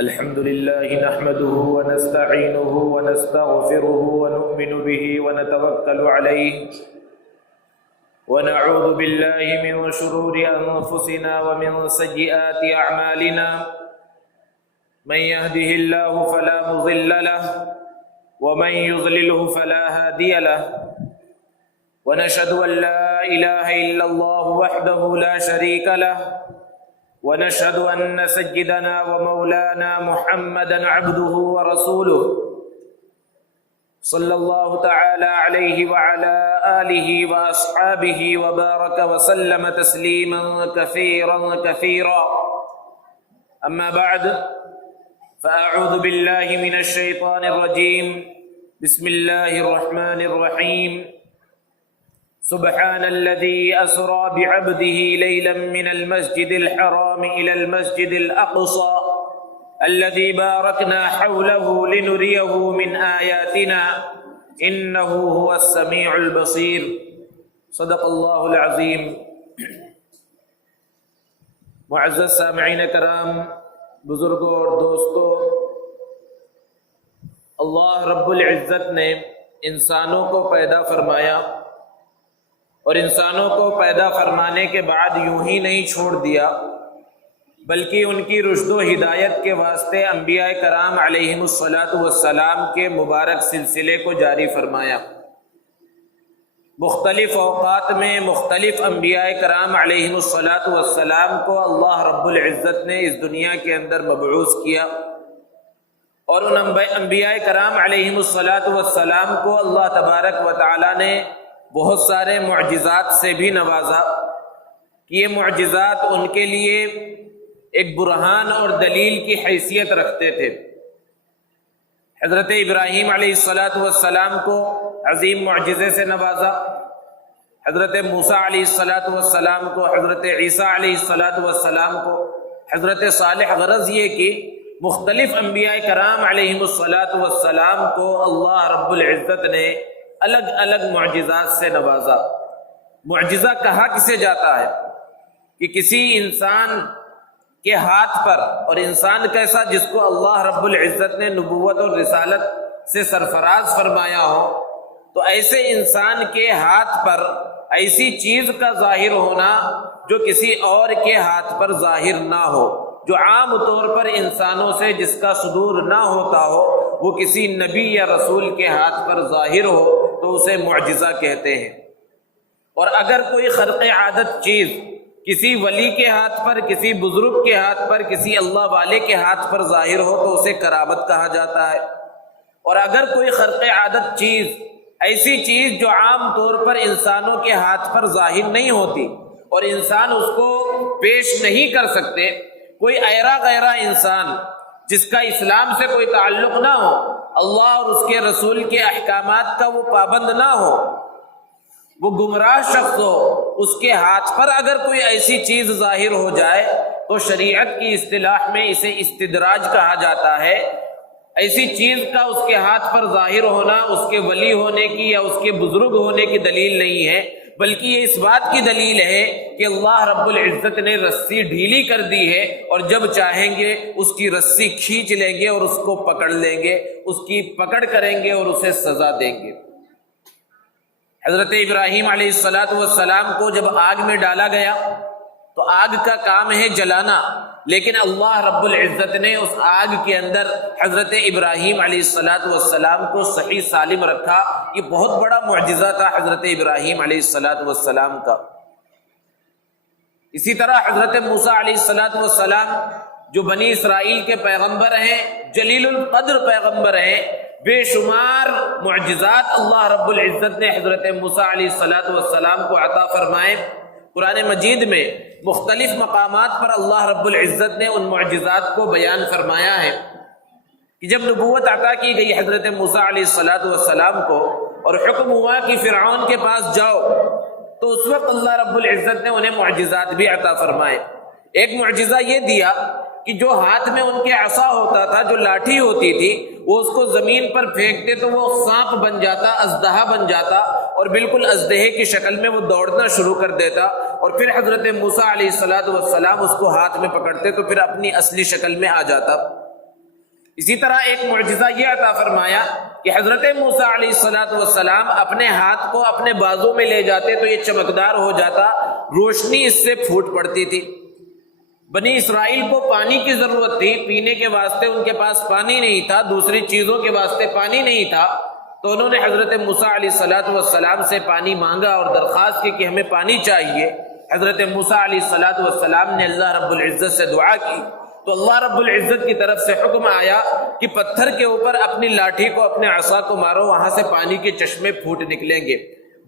الحمد لله نحمده ونستعينه ونستغفره ونؤمن به ونتوكل عليه ونعوذ بالله من شرور أنفسنا ومن سيئات أعمالنا من يهده الله فلا مضل له ومن يضلله فلا هادي له ونشهد أن لا إله إلا الله وحده لا شريك له ونشهد أن سيدنا ومولانا محمدا عبده ورسوله صلى الله تعالى عليه وعلى آله وأصحابه وبارك وسلم تسليما كثيرا أما بعد فأعوذ بالله من الشيطان الرجيم بسم الله الرحمن الرحيم سبحان الذي أسرى بعبده ليلا من المسجد الحرام إلى المسجد الأقصى الذي باركنا حوله لنريه من آياتنا إنه هو السميع البصير صدق الله العظيم. معزز سامعین کرام، بزرگوں اور دوستوں، اللہ رب العزت نے انسانوں کو پیدا فرمایا اور انسانوں کو پیدا فرمانے کے بعد یوں ہی نہیں چھوڑ دیا، بلکہ ان کی رشد و ہدایت کے واسطے انبیاء کرام علیہم الصلاۃ والسلام کے مبارک سلسلے کو جاری فرمایا۔ مختلف اوقات میں مختلف انبیاء کرام علیہم الصلاۃ والسلام کو اللہ رب العزت نے اس دنیا کے اندر مبعوث کیا، اور ان انبیاء کرام علیہم الصلاۃ والسلام کو اللہ تبارک و تعالی نے بہت سارے معجزات سے بھی نوازا کہ یہ معجزات ان کے لیے ایک برہان اور دلیل کی حیثیت رکھتے تھے۔ حضرت ابراہیم علیہ الصلاۃ والسلام کو عظیم معجزے سے نوازا، حضرت موسیٰ علیہ الصلاۃ والسلام کو، حضرت عیسیٰ علیہ الصلاۃ والسلام کو، حضرت صالح، غرض یہ کہ مختلف انبیاء کرام علیہم الصلاۃ والسلام کو اللہ رب العزت نے الگ الگ معجزات سے نوازا۔ معجزہ کہا کسے جاتا ہے کہ کسی انسان کے ہاتھ پر، اور انسان کیسا جس کو اللہ رب العزت نے نبوت اور رسالت سے سرفراز فرمایا ہو، تو ایسے انسان کے ہاتھ پر ایسی چیز کا ظاہر ہونا جو کسی اور کے ہاتھ پر ظاہر نہ ہو، جو عام طور پر انسانوں سے جس کا صدور نہ ہوتا ہو، وہ کسی نبی یا رسول کے ہاتھ پر ظاہر ہو تو اسے معجزہ کہتے ہیں۔ اور اگر کوئی خرق عادت چیز کسی ولی کے ہاتھ پر، کسی بزرگ کے ہاتھ پر، کسی اللہ والے کے ہاتھ پر ظاہر ہو تو اسے کرامت کہا جاتا ہے۔ اور اگر کوئی خرق عادت چیز، ایسی چیز جو عام طور پر انسانوں کے ہاتھ پر ظاہر نہیں ہوتی اور انسان اس کو پیش نہیں کر سکتے، کوئی ایرا غیرہ انسان جس کا اسلام سے کوئی تعلق نہ ہو، اللہ اور اس کے رسول کے احکامات کا وہ پابند نہ ہو، وہ گمراہ شخص ہو، اس کے ہاتھ پر اگر کوئی ایسی چیز ظاہر ہو جائے تو شریعت کی اصطلاح میں اسے استدراج کہا جاتا ہے۔ ایسی چیز کا اس کے ہاتھ پر ظاہر ہونا اس کے ولی ہونے کی یا اس کے بزرگ ہونے کی دلیل نہیں ہے، بلکہ یہ اس بات کی دلیل ہے کہ اللہ رب العزت نے رسی ڈھیلی کر دی ہے، اور جب چاہیں گے اس کی رسی کھینچ لیں گے اور اس کو پکڑ لیں گے، اس کی پکڑ کریں گے اور اسے سزا دیں گے۔ حضرت ابراہیم علیہ الصلاۃ والسلام کو جب آگ میں ڈالا گیا تو آگ کا کام ہے جلانا، لیکن اللہ رب العزت نے اس آگ کے اندر حضرت ابراہیم علیہ الصلاۃ والسلام کو صحیح سالم رکھا۔ یہ بہت بڑا معجزہ تھا حضرت ابراہیم علیہ الصلاۃ والسلام کا۔ اسی طرح حضرت موسیٰ علیہ الصلاۃ والسلام جو بنی اسرائیل کے پیغمبر ہیں، جلیل القدر پیغمبر ہیں، بے شمار معجزات اللہ رب العزت نے حضرت موسیٰ علیہ الصلاۃ والسلام کو عطا فرمائے۔ قرآن مجید میں مختلف مقامات پر اللہ رب العزت نے ان معجزات کو بیان فرمایا ہے کہ جب نبوت عطا کی گئی حضرت موسیٰ علیہ الصلاۃ والسلام کو اور حکم ہوا کہ فرعون کے پاس جاؤ، تو اس وقت اللہ رب العزت نے انہیں معجزات بھی عطا فرمائے۔ ایک معجزہ یہ دیا کہ جو ہاتھ میں ان کے عصا ہوتا تھا، جو لاٹھی ہوتی تھی، وہ اس کو زمین پر پھینکتے تو وہ سانپ بن جاتا، اژدہا بن جاتا، اور بالکل اژدہے کی شکل میں وہ دوڑنا شروع کر دیتا، اور پھر حضرت موسیٰ علیہ السلام اس کو ہاتھ میں پکڑتے تو پھر اپنی اصلی شکل میں آ جاتا۔ اسی طرح ایک معجزہ یہ عطا فرمایا کہ حضرت موسیٰ علیہ السلام اپنے ہاتھ کو اپنے بازو میں لے جاتے تو یہ چمکدار ہو جاتا، روشنی اس سے پھوٹ پڑتی تھی۔ بنی اسرائیل کو پانی کی ضرورت تھی، پینے کے واسطے ان کے پاس پانی نہیں تھا، دوسری چیزوں کے واسطے پانی نہیں تھا، تو انہوں نے حضرت موسیٰ علیہ السلام سے پانی مانگا اور درخواست کی کہ ہمیں پانی چاہیے۔ حضرت موسیٰ علیہ السلام نے اللہ رب العزت سے دعا کی تو اللہ رب العزت کی طرف سے حکم آیا کہ پتھر کے اوپر اپنی لاٹھی کو، اپنے عصا کو مارو، وہاں سے پانی کے چشمے پھوٹ نکلیں گے۔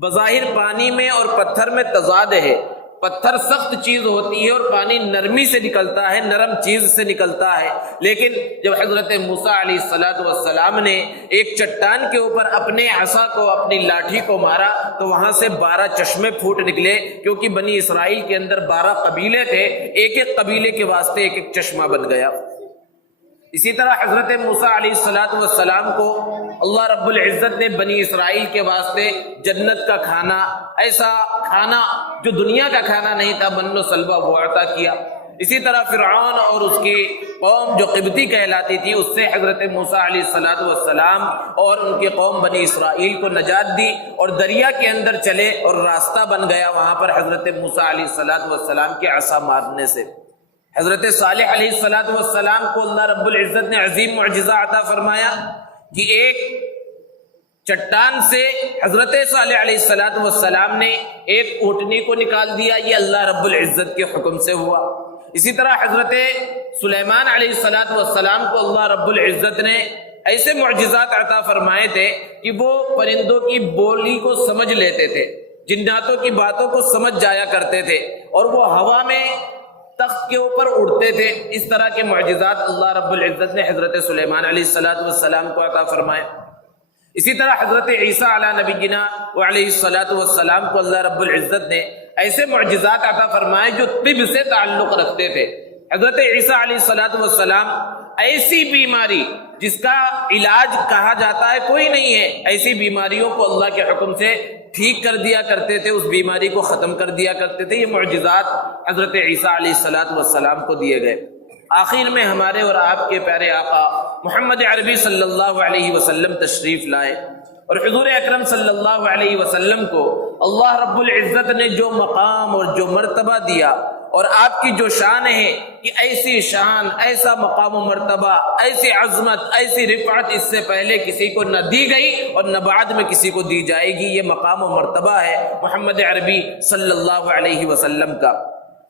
بظاہر پانی میں اور پتھر میں تضاد ہے، پتھر سخت چیز ہوتی ہے اور پانی نرمی سے نکلتا ہے، نرم چیز سے نکلتا ہے، لیکن جب حضرت موسیٰ علیہ السلام نے ایک چٹان کے اوپر اپنے عصا کو، اپنی لاٹھی کو مارا تو وہاں سے 12 چشمے پھوٹ نکلے، کیونکہ بنی اسرائیل کے اندر 12 قبیلے تھے، ایک ایک قبیلے کے واسطے ایک ایک چشمہ بن گیا۔ اسی طرح حضرت موسیٰ علیہ السلام کو اللہ رب العزت نے بنی اسرائیل کے واسطے جنت کا کھانا، ایسا کھانا جو دنیا کا کھانا نہیں تھا، من و سلوہ، وہ عطا کیا۔ اسی طرح فرعون اور اس کی قوم جو قبطی کہلاتی تھی، اس سے حضرت موسیٰ علیہ السلام اور ان کی قوم بنی اسرائیل کو نجات دی اور دریا کے اندر چلے اور راستہ بن گیا وہاں پر حضرت موسیٰ علیہ السلام کے عصا مارنے سے۔ حضرت صالح علیہ السلام کو اللہ رب العزت نے عظیم معجزہ عطا فرمایا کہ ایک چٹان سے حضرت صالح علیہ السلام نے ایک اونٹنی کو نکال دیا، یہ اللہ رب العزت کے حکم سے ہوا۔ اسی طرح حضرت سلیمان علیہ السلام کو اللہ رب العزت نے ایسے معجزات عطا فرمائے تھے کہ وہ پرندوں کی بولی کو سمجھ لیتے تھے، جناتوں کی باتوں کو سمجھ جایا کرتے تھے، اور وہ ہوا میں تخت کے اوپر اڑتے تھے۔ اس طرح کے معجزات اللہ رب العزت نے حضرت سلیمان علیہ السلام کو عطا فرمائے۔ اسی طرح حضرت عیسیٰ علیہ نبینا وعلیہ السلام کو اللہ رب العزت نے ایسے معجزات عطا فرمائے جو طب سے تعلق رکھتے تھے۔ حضرت عیسیٰ علیہ السلام ایسی بیماری جس کا علاج کہا جاتا ہے کوئی نہیں ہے، ایسی بیماریوں کو اللہ کے حکم سے ٹھیک کر دیا کرتے تھے، اس بیماری کو ختم کر دیا کرتے تھے۔ یہ معجزات حضرت عیسیٰ علیہ السلام کو دیے گئے۔ آخر میں ہمارے اور آپ کے پیارے آقا محمد عربی صلی اللہ علیہ وسلم تشریف لائے، اور حضور اکرم صلی اللہ علیہ وسلم کو اللہ رب العزت نے جو مقام اور جو مرتبہ دیا، اور آپ کی جو شان ہے کہ ایسی شان، ایسا مقام و مرتبہ، ایسی عظمت، ایسی رفعت اس سے پہلے کسی کو نہ دی گئی اور نہ بعد میں کسی کو دی جائے گی۔ یہ مقام و مرتبہ ہے محمد عربی صلی اللہ علیہ وسلم کا۔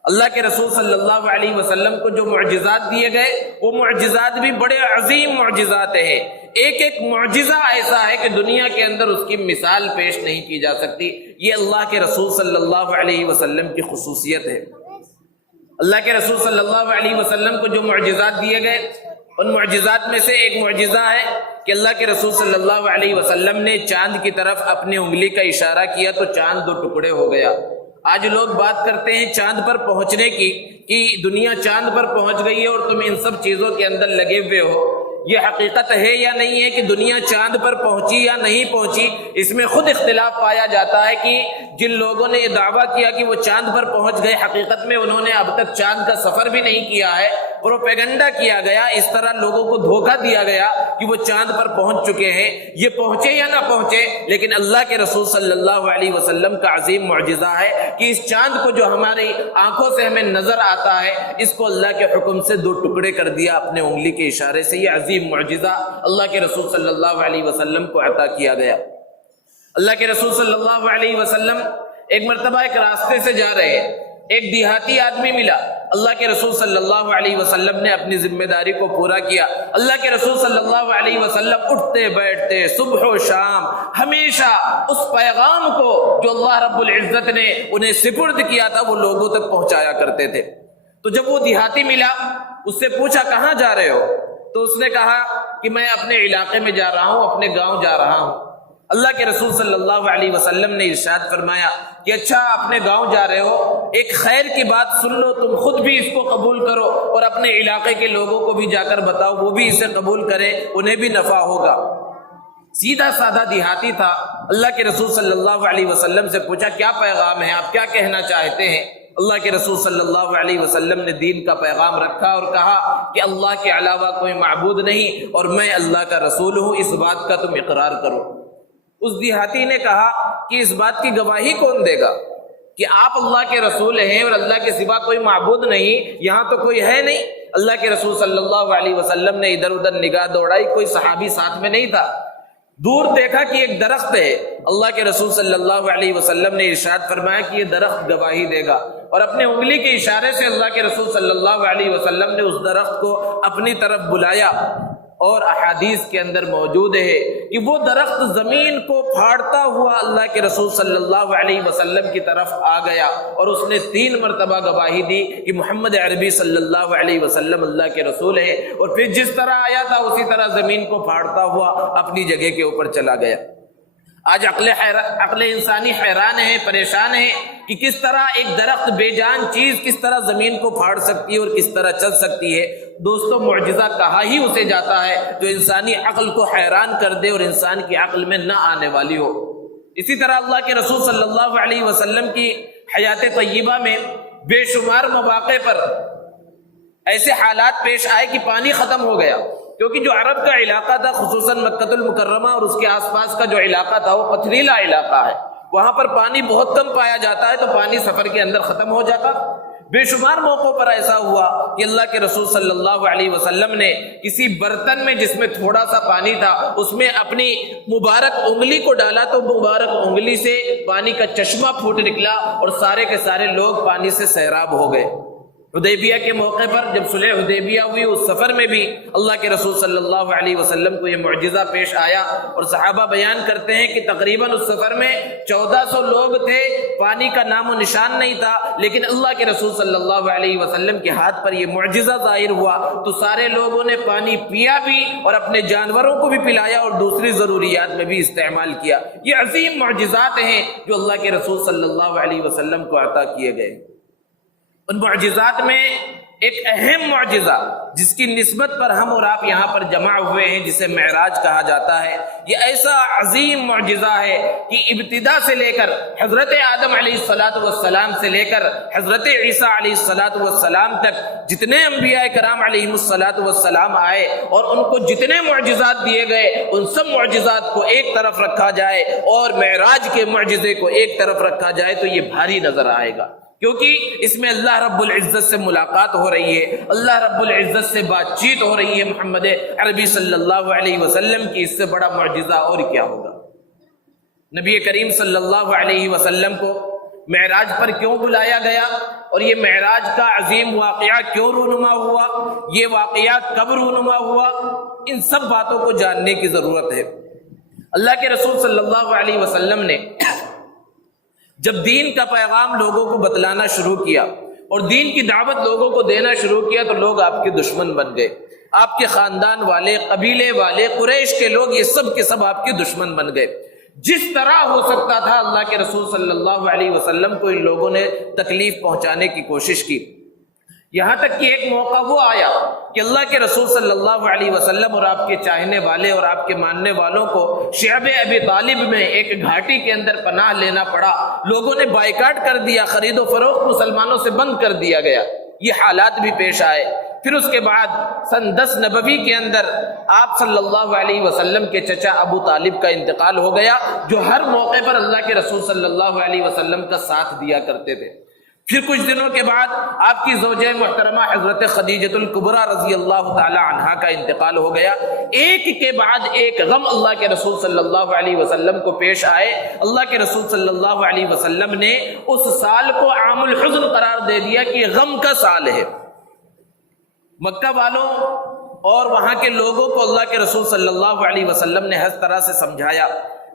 اللہ کے رسول صلی اللہ علیہ وسلم کو جو معجزات دیے گئے وہ معجزات بھی بڑے عظیم معجزات ہیں۔ ایک ایک معجزہ ایسا ہے کہ دنیا کے اندر اس کی مثال پیش نہیں کی جا سکتی۔ یہ اللہ کے رسول صلی اللہ علیہ وسلم کی خصوصیت ہے۔ اللہ کے رسول صلی اللہ علیہ وسلم کو جو معجزات دیے گئے ان معجزات میں سے ایک معجزہ ہے کہ اللہ کے رسول صلی اللہ علیہ وسلم نے چاند کی طرف اپنی انگلی کا اشارہ کیا تو چاند 2 ٹکڑے ہو گیا۔ آج لوگ بات کرتے ہیں چاند پر پہنچنے کی کہ دنیا چاند پر پہنچ گئی ہے اور تم ان سب چیزوں کے اندر لگے ہوئے ہو۔ یہ حقیقت ہے یا نہیں ہے کہ دنیا چاند پر پہنچی یا نہیں پہنچی، اس میں خود اختلاف پایا جاتا ہے کہ جن لوگوں نے یہ دعویٰ کیا کہ وہ چاند پر پہنچ گئے، حقیقت میں انہوں نے اب تک چاند کا سفر بھی نہیں کیا ہے۔ پروپیگنڈا کیا گیا، اس طرح لوگوں کو دھوکہ دیا گیا کہ وہ چاند پر پہنچ چکے ہیں۔ یہ پہنچے یا نہ پہنچے، لیکن اللہ کے رسول صلی اللہ علیہ وسلم کا عظیم معجزہ ہے کہ اس چاند کو جو ہماری آنکھوں سے ہمیں نظر آتا ہے، اس کو اللہ کے حکم سے 2 ٹکڑے کر دیا اپنے انگلی کے اشارے سے۔ یہ عظیم معجزہ اللہ کے رسول صلی اللہ علیہ وسلم کو عطا کیا گیا۔ اللہ کے رسول صلی اللہ علیہ وسلم ایک مرتبہ ایک راستے سے جا رہے ہیں، ایک دیہاتی آدمی ملا۔ اللہ کے رسول صلی اللہ علیہ وسلم نے اپنی ذمہ داری کو پورا کیا۔ اللہ کے رسول صلی اللہ علیہ وسلم اٹھتے بیٹھتے صبح و شام ہمیشہ اس پیغام کو جو اللہ رب العزت نے انہیں سپرد کیا تھا وہ لوگوں تک پہنچایا کرتے تھے۔ تو جب وہ دیہاتی ملا، اس سے پوچھا کہاں جا رہے ہو؟ تو اس نے کہا کہ میں اپنے علاقے میں جا رہا ہوں، اپنے گاؤں جا رہا ہوں۔ اللہ کے رسول صلی اللہ علیہ وسلم نے ارشاد فرمایا کہ اچھا اپنے گاؤں جا رہے ہو، ایک خیر کی بات سن لو، تم خود بھی اس کو قبول کرو اور اپنے علاقے کے لوگوں کو بھی جا کر بتاؤ، وہ بھی اسے قبول کرے، انہیں بھی نفع ہوگا۔ سیدھا سادہ دیہاتی تھا۔ اللہ کے رسول صلی اللہ علیہ وسلم سے پوچھا کیا پیغام ہے، آپ کیا کہنا چاہتے ہیں؟ اللہ کے رسول صلی اللہ علیہ وسلم نے دین کا پیغام رکھا اور کہا کہ اللہ کے علاوہ کوئی معبود نہیں اور میں اللہ کا رسول ہوں، اس بات کا تم اقرار کرو۔ اس دیہاتی نے کہا کہ اس بات کی گواہی کون دے گا کہ آپ اللہ کے رسول ہیں اور اللہ کے سوا کوئی معبود نہیں، یہاں تو کوئی ہے نہیں۔ اللہ کے رسول صلی اللہ علیہ وسلم نے ادھر ادھر نگاہ دوڑائی، کوئی صحابی ساتھ میں نہیں تھا۔ دور دیکھا کہ ایک درخت ہے، اللہ کے رسول صلی اللہ علیہ وسلم نے ارشاد فرمایا کہ یہ درخت گواہی دے گا، اور اپنے انگلی کے اشارے سے اللہ کے رسول صلی اللہ علیہ وسلم نے اس درخت کو اپنی طرف بلایا، اور احادیث کے اندر موجود ہے کہ وہ درخت زمین کو پھاڑتا ہوا اللہ کے رسول صلی اللہ علیہ وسلم کی طرف آ گیا، اور اس نے 3 مرتبہ گواہی دی کہ محمد عربی صلی اللہ علیہ وسلم اللہ کے رسول ہے، اور پھر جس طرح آیا تھا اسی طرح زمین کو پھاڑتا ہوا اپنی جگہ کے اوپر چلا گیا۔ آج عقل انسانی حیران ہے، پریشان ہے کہ کس طرح ایک درخت بے جان چیز کس طرح زمین کو پھاڑ سکتی ہے اور کس طرح چل سکتی ہے۔ دوستو، معجزہ کہا ہی اسے جاتا ہے جو انسانی عقل کو حیران کر دے اور انسان کی عقل میں نہ آنے والی ہو۔ اسی طرح اللہ کے رسول صلی اللہ علیہ وسلم کی حیات طیبہ میں بے شمار مواقع پر ایسے حالات پیش آئے کہ پانی ختم ہو گیا، کیونکہ جو عرب کا علاقہ تھا، خصوصاً مکہ المکرمہ اور اس کے آس پاس کا جو علاقہ تھا وہ پتھریلا علاقہ ہے، وہاں پر پانی بہت کم پایا جاتا ہے، تو پانی سفر کے اندر ختم ہو جاتا۔ بے شمار موقعوں پر ایسا ہوا کہ اللہ کے رسول صلی اللہ علیہ وسلم نے کسی برتن میں جس میں تھوڑا سا پانی تھا اس میں اپنی مبارک انگلی کو ڈالا تو مبارک انگلی سے پانی کا چشمہ پھوٹ نکلا اور سارے کے سارے لوگ پانی سے سیراب ہو گئے۔ حدیبیہ کے موقع پر جب صلح حدیبیہ ہوئی، اس سفر میں بھی اللہ کے رسول صلی اللہ علیہ وسلم کو یہ معجزہ پیش آیا، اور صحابہ بیان کرتے ہیں کہ تقریباً اس سفر میں 1400 لوگ تھے، پانی کا نام و نشان نہیں تھا، لیکن اللہ کے رسول صلی اللہ علیہ وسلم کے ہاتھ پر یہ معجزہ ظاہر ہوا تو سارے لوگوں نے پانی پیا بھی اور اپنے جانوروں کو بھی پلایا اور دوسری ضروریات میں بھی استعمال کیا۔ یہ عظیم معجزات ہیں جو اللہ کے رسول صلی اللہ علیہ وسلم کو عطا کیے گئے۔ ان معجزات میں ایک اہم معجزہ جس کی نسبت پر ہم اور آپ یہاں پر جمع ہوئے ہیں، جسے معراج کہا جاتا ہے، یہ ایسا عظیم معجزہ ہے کہ ابتدا سے لے کر حضرت آدم علیہ السلام سے لے کر حضرت عیسیٰ علیہ السلام تک جتنے انبیاء کرام علیہ السلام آئے اور ان کو جتنے معجزات دیے گئے، ان سب معجزات کو ایک طرف رکھا جائے اور معراج کے معجزے کو ایک طرف رکھا جائے تو یہ بھاری نظر آئے گا، کیونکہ اس میں اللہ رب العزت سے ملاقات ہو رہی ہے، اللہ رب العزت سے بات چیت ہو رہی ہے محمد عربی صلی اللہ علیہ وسلم کی، اس سے بڑا معجزہ اور کیا ہوگا۔ نبی کریم صلی اللہ علیہ وسلم کو معراج پر کیوں بلایا گیا اور یہ معراج کا عظیم واقعہ کیوں رونما ہوا، یہ واقعہ کب رونما ہوا، ان سب باتوں کو جاننے کی ضرورت ہے۔ اللہ کے رسول صلی اللہ علیہ وسلم نے جب دین کا پیغام لوگوں کو بتلانا شروع کیا اور دین کی دعوت لوگوں کو دینا شروع کیا تو لوگ آپ کے دشمن بن گئے، آپ کے خاندان والے، قبیلے والے، قریش کے لوگ، یہ سب کے سب آپ کے دشمن بن گئے۔ جس طرح ہو سکتا تھا اللہ کے رسول صلی اللہ علیہ وسلم کو ان لوگوں نے تکلیف پہنچانے کی کوشش کی، یہاں تک کہ ایک موقع وہ آیا کہ اللہ کے رسول صلی اللہ علیہ وسلم اور آپ کے چاہنے والے اور آپ کے ماننے والوں کو شعب ابی طالب میں ایک گھاٹی کے اندر پناہ لینا پڑا، لوگوں نے بائیکاٹ کر دیا، خرید و فروخت مسلمانوں سے بند کر دیا گیا، یہ حالات بھی پیش آئے۔ پھر اس کے بعد سن 10 نبوی کے اندر آپ صلی اللہ علیہ وسلم کے چچا ابو طالب کا انتقال ہو گیا، جو ہر موقع پر اللہ کے رسول صلی اللہ علیہ وسلم کا ساتھ دیا کرتے تھے۔ پھر کچھ دنوں کے بعد آپ کی زوجہ محترمہ حضرت خدیجۃ الکبریٰ رضی اللہ تعالی عنہا کا انتقال ہو گیا۔ ایک کے بعد ایک غم اللہ کے رسول صلی اللہ علیہ وسلم کو پیش آئے۔ اللہ کے رسول صلی اللہ علیہ وسلم نے اس سال کو عام الحزن قرار دے دیا کہ یہ غم کا سال ہے۔ مکہ والوں اور وہاں کے لوگوں کو اللہ کے رسول صلی اللہ علیہ وسلم نے ہر طرح سے سمجھایا،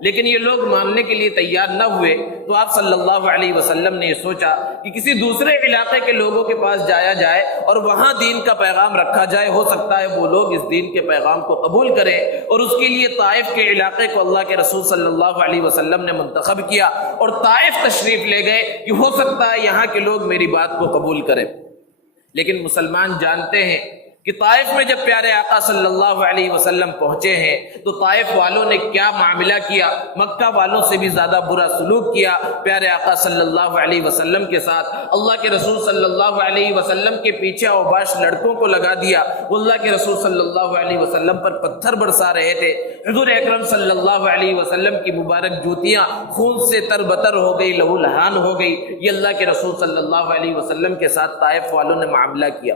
لیکن یہ لوگ ماننے کے لیے تیار نہ ہوئے، تو آپ صلی اللہ علیہ وسلم نے یہ سوچا کہ کسی دوسرے علاقے کے لوگوں کے پاس جایا جائے اور وہاں دین کا پیغام رکھا جائے، ہو سکتا ہے وہ لوگ اس دین کے پیغام کو قبول کریں، اور اس کے لیے طائف کے علاقے کو اللہ کے رسول صلی اللہ علیہ وسلم نے منتخب کیا اور طائف تشریف لے گئے کہ ہو سکتا ہے یہاں کے لوگ میری بات کو قبول کریں۔ لیکن مسلمان جانتے ہیں کہ کہ طائف میں جب پیارے آقا صلی اللہ علیہ وسلم پہنچے ہیں تو طائف والوں نے کیا معاملہ کیا، مکہ والوں سے بھی زیادہ برا سلوک کیا پیارے آقا صلی اللہ علیہ وسلم کے ساتھ۔ اللہ کے رسول صلی اللہ علیہ وسلم کے پیچھے اوباش لڑکوں کو لگا دیا، وہ اللہ کے رسول صلی اللہ علیہ وسلم پر پتھر برسا رہے تھے۔ حضور اکرم صلی اللہ علیہ وسلم کی مبارک جوتیاں خون سے تربتر ہو گئی، لہو لہان ہو گئی۔ یہ اللہ کے رسول صلی اللہ علیہ وسلم کے ساتھ طائف والوں نے معاملہ کیا۔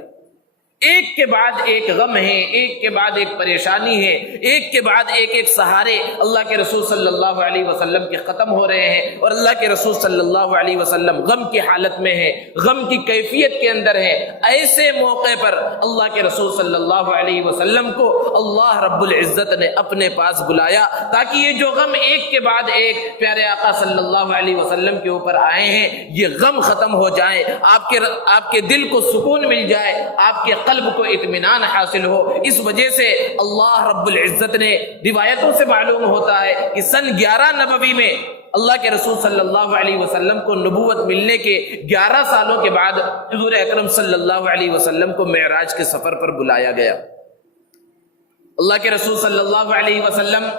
ایک کے بعد ایک غم ہے، ایک کے بعد ایک پریشانی ہے، ایک کے بعد ایک سہارے اللہ کے رسول صلی اللہ علیہ وسلم کے ختم ہو رہے ہیں، اور اللہ کے رسول صلی اللہ علیہ وسلم غم کی حالت میں ہے، غم کی کیفیت کے اندر ہے۔ ایسے موقع پر اللہ کے رسول صلی اللہ علیہ وسلم کو اللہ رب العزت نے اپنے پاس بلایا تاکہ یہ جو غم ایک کے بعد ایک پیارے آقا صلی اللہ علیہ وسلم کے اوپر آئے ہیں، یہ غم ختم ہو جائے، آپ کے دل کو سکون مل جائے، آپ کے قلب کو اطمینان حاصل ہو۔ اس وجہ سے اللہ رب العزت نے، روایتوں سے معلوم ہوتا ہے کہ سن 11 نبوی میں اللہ کے رسول صلی اللہ علیہ وسلم کو نبوت ملنے کے 11 سالوں کے بعد حضور اکرم صلی اللہ علیہ وسلم کو معراج کے سفر پر بلایا گیا۔ اللہ کے رسول صلی اللہ علیہ وسلم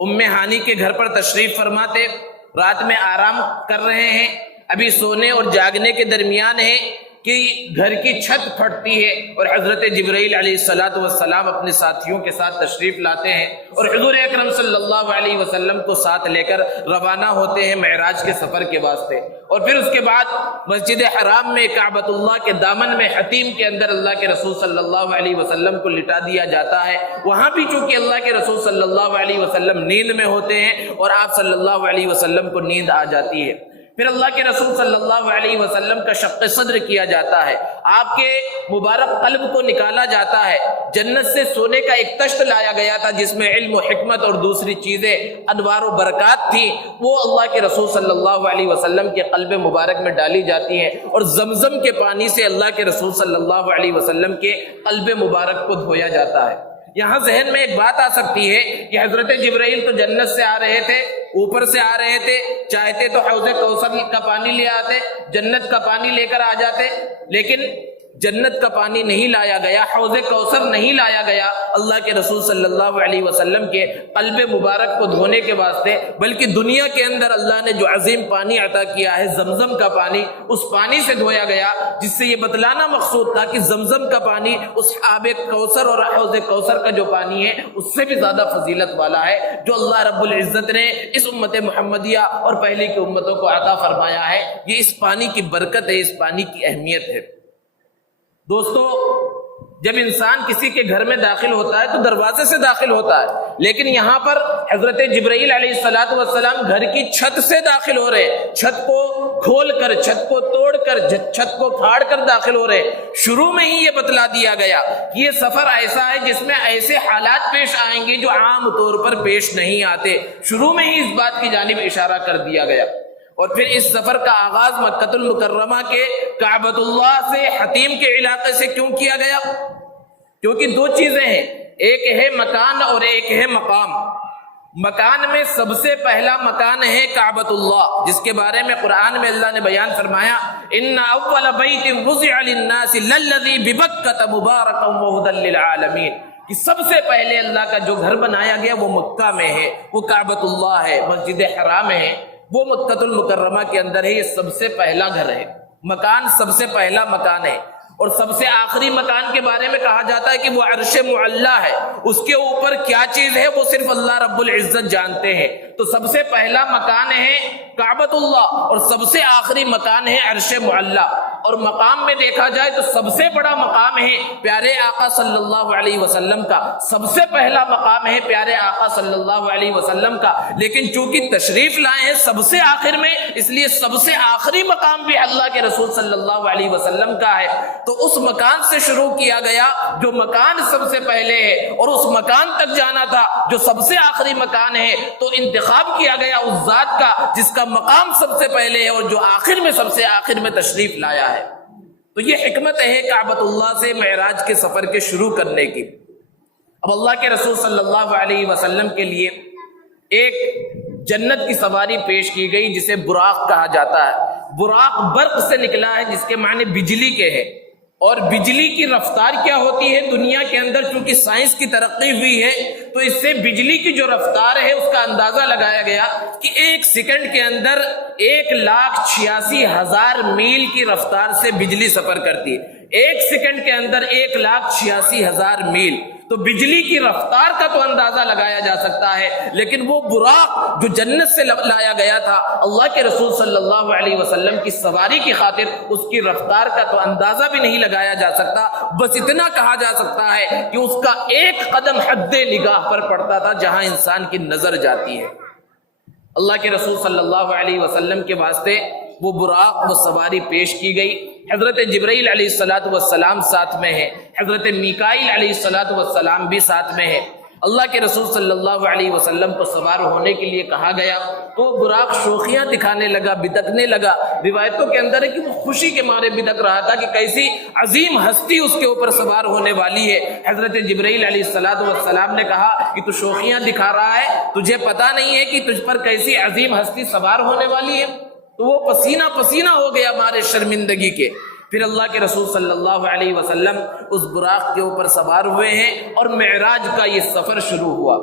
ام ہانی کے گھر پر تشریف فرماتے، رات میں آرام کر رہے ہیں، ابھی سونے اور جاگنے کے درمیان ہے کہ گھر کی چھت پھٹتی ہے اور حضرت جبرائیل علیہ السلام اپنے ساتھیوں کے ساتھ تشریف لاتے ہیں اور حضور اکرم صلی اللہ علیہ وسلم کو ساتھ لے کر روانہ ہوتے ہیں معراج کے سفر کے واسطے۔ اور پھر اس کے بعد مسجد حرام میں کعبۃ اللہ کے دامن میں حتیم کے اندر اللہ کے رسول صلی اللہ علیہ وسلم کو لٹا دیا جاتا ہے۔ وہاں بھی چونکہ اللہ کے رسول صلی اللہ علیہ وسلم نیند میں ہوتے ہیں اور آپ صلی اللہ علیہ وسلم کو نیند آ جاتی ہے۔ پھر اللہ کے رسول صلی اللہ علیہ وسلم کا شق صدر کیا جاتا ہے، آپ کے مبارک قلب کو نکالا جاتا ہے۔ جنت سے سونے کا ایک تشت لایا گیا تھا جس میں علم و حکمت اور دوسری چیزیں انوار و برکات تھیں، وہ اللہ کے رسول صلی اللہ علیہ وسلم کے قلب مبارک میں ڈالی جاتی ہیں، اور زمزم کے پانی سے اللہ کے رسول صلی اللہ علیہ وسلم کے قلب مبارک کو دھویا جاتا ہے۔ یہاں ذہن میں ایک بات آ سکتی ہے کہ حضرت جبرائیل تو جنت سے آ رہے تھے، اوپر سے آ رہے تھے، چاہتے تو حوض کوثر کا پانی لے آتے، جنت کا پانی لے کر آ جاتے، لیکن جنت کا پانی نہیں لایا گیا، حوض کوثر نہیں لایا گیا اللہ کے رسول صلی اللہ علیہ وسلم کے قلب مبارک کو دھونے کے واسطے، بلکہ دنیا کے اندر اللہ نے جو عظیم پانی عطا کیا ہے زمزم کا پانی، اس پانی سے دھویا گیا، جس سے یہ بتلانا مقصود تھا کہ زمزم کا پانی اس آب کوثر اور حوض کوثر کا جو پانی ہے اس سے بھی زیادہ فضیلت والا ہے، جو اللہ رب العزت نے اس امت محمدیہ اور پہلے کی امتوں کو عطا فرمایا ہے۔ یہ اس پانی کی برکت ہے، اس پانی کی اہمیت ہے۔ دوستو، جب انسان کسی کے گھر میں داخل ہوتا ہے تو دروازے سے داخل ہوتا ہے، لیکن یہاں پر حضرت جبرائیل علیہ السلام گھر کی چھت سے داخل ہو رہے، چھت کو کھول کر، چھت کو توڑ کر، چھت کو پھاڑ کر داخل ہو رہے۔ شروع میں ہی یہ بتلا دیا گیا کہ یہ سفر ایسا ہے جس میں ایسے حالات پیش آئیں گے جو عام طور پر پیش نہیں آتے، شروع میں ہی اس بات کی جانب اشارہ کر دیا گیا۔ اور پھر اس سفر کا آغاز مکہ المکرمہ کے کعبۃ اللہ سے، حتیم کے علاقے سے کیوں کیا گیا؟ کیونکہ دو چیزیں ہیں، ایک ہے مکان اور ایک ہے مقام۔ مکان میں سب سے پہلا مکان ہے کعبۃ اللہ، جس کے بارے میں قرآن میں اللہ نے بیان فرمایا، ان اول بیت وضع للناس للذی ببکۃ مبارکا وہدی للعالمین، کہ سب سے پہلے اللہ کا جو گھر بنایا گیا وہ مکہ میں ہے، وہ کعبۃ اللہ ہے، مسجد حرام ہے، وہ مکہ المکرمہ کے اندر ہے۔ یہ سب سے پہلا گھر ہے، مکان سب سے پہلا مکان ہے۔ اور سب سے آخری مکان کے بارے میں کہا جاتا ہے کہ وہ عرش معلی ہے، اس کے اوپر کیا چیز ہے وہ صرف اللہ رب العزت جانتے ہیں۔ تو سب سے پہلا مکان ہے کعبۃ اللہ اور سب سے آخری مکان ہے عرش معلی۔ اور مقام میں دیکھا جائے تو سب سے بڑا مقام ہے پیارے آقا صلی اللہ علیہ وسلم کا، سب سے پہلا مقام ہے پیارے آقا صلی اللہ علیہ وسلم کا، لیکن چونکہ تشریف لائے ہیں سب سے آخر میں، اس لیے سب سے آخری مقام بھی اللہ کے رسول صلی اللہ علیہ وسلم کا ہے۔ تو اس مکان سے شروع کیا گیا جو مکان سب سے پہلے ہے، اور اس مکان تک جانا تھا جو سب سے آخری مکان ہے، تو انتخاب کیا گیا اس ذات کا جس کا مقام سب سے پہلے ہے اور جو آخر میں سب سے آخر میں تشریف لایا ہے۔ تو یہ حکمت ہے کعبۃ اللہ سے معراج کے سفر کے شروع کرنے کی۔ اب اللہ کے رسول صلی اللہ علیہ وسلم کے لیے ایک جنت کی سواری پیش کی گئی جسے براق کہا جاتا ہے۔ براق برق سے نکلا ہے، جس کے معنی بجلی کے ہے۔ اور بجلی کی رفتار کیا ہوتی ہے دنیا کے اندر، چونکہ سائنس کی ترقی ہوئی ہے تو اس سے بجلی کی جو رفتار ہے اس کا اندازہ لگایا گیا کہ 1 سیکنڈ کے اندر 1,86,000 میل کی رفتار سے بجلی سفر کرتی ہے۔ 1 سیکنڈ کے اندر 1,86,000 میل، تو بجلی کی رفتار کا تو اندازہ لگایا جا سکتا ہے، لیکن وہ براق جو جنت سے لایا گیا تھا اللہ کے رسول صلی اللہ علیہ وسلم کی سواری کی خاطر، اس کی رفتار کا تو اندازہ بھی نہیں لگایا جا سکتا۔ بس اتنا کہا جا سکتا ہے کہ اس کا 1 قدم حد نگاہ پر پڑتا تھا جہاں انسان کی نظر جاتی ہے۔ اللہ کے رسول صلی اللہ علیہ وسلم کے واسطے وہ براق، وہ سواری پیش کی گئی۔ حضرت جبرائیل علیہ السلام ساتھ میں ہے، حضرت میکائیل علیہ السلام بھی ساتھ میں ہے۔ اللہ کے رسول صلی اللہ علیہ وسلم کو سوار ہونے کے لیے کہا گیا تو براق شوخیاں دکھانے لگا، بدکنے لگا۔ روایتوں کے اندر ہے کہ وہ خوشی کے مارے بدک رہا تھا کہ کیسی عظیم ہستی اس کے اوپر سوار ہونے والی ہے۔ حضرت جبرائیل علیہ السلام نے کہا کہ تو شوخیاں دکھا رہا ہے، تجھے پتہ نہیں ہے کہ تجھ پر کیسی عظیم ہستی سوار ہونے والی ہے؟ تو وہ پسینہ پسینہ ہو گیا مارے شرمندگی کے۔ پھر اللہ کے رسول صلی اللہ علیہ وسلم اس براق کے اوپر سوار ہوئے ہیں اور معراج کا یہ سفر شروع ہوا۔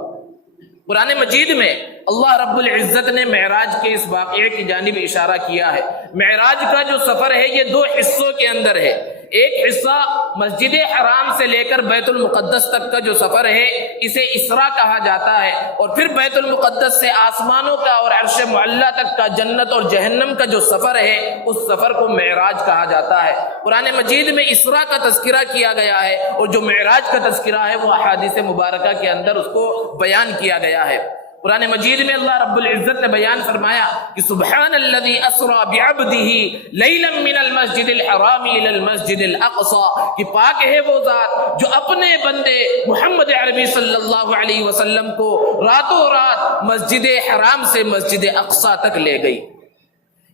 قرآن مجید میں اللہ رب العزت نے معراج کے اس واقعے کی جانب اشارہ کیا ہے۔ معراج کا جو سفر ہے یہ 2 حصوں کے اندر ہے۔ ایک حصہ مسجد حرام سے لے کر بیت المقدس تک کا جو سفر ہے اسے اسراء کہا جاتا ہے، اور پھر بیت المقدس سے آسمانوں کا اور عرش معلیٰ تک کا جنت اور جہنم کا جو سفر ہے اس سفر کو معراج کہا جاتا ہے۔ قرآن مجید میں اسراء کا تذکرہ کیا گیا ہے اور جو معراج کا تذکرہ ہے وہ احادیث مبارکہ کے اندر اس کو بیان کیا گیا ہے۔ قرآن مجید میں اللہ رب العزت نے بیان فرمایا کہ سبحان الذی اسری بعبدہ لیلا من المسجد الحرام الی المسجد الاقصی، کہ پاک ہے وہ ذات جو اپنے بندے محمد عربی صلی اللہ علیہ وسلم کو راتوں رات مسجد حرام سے مسجد اقصی تک لے گئی۔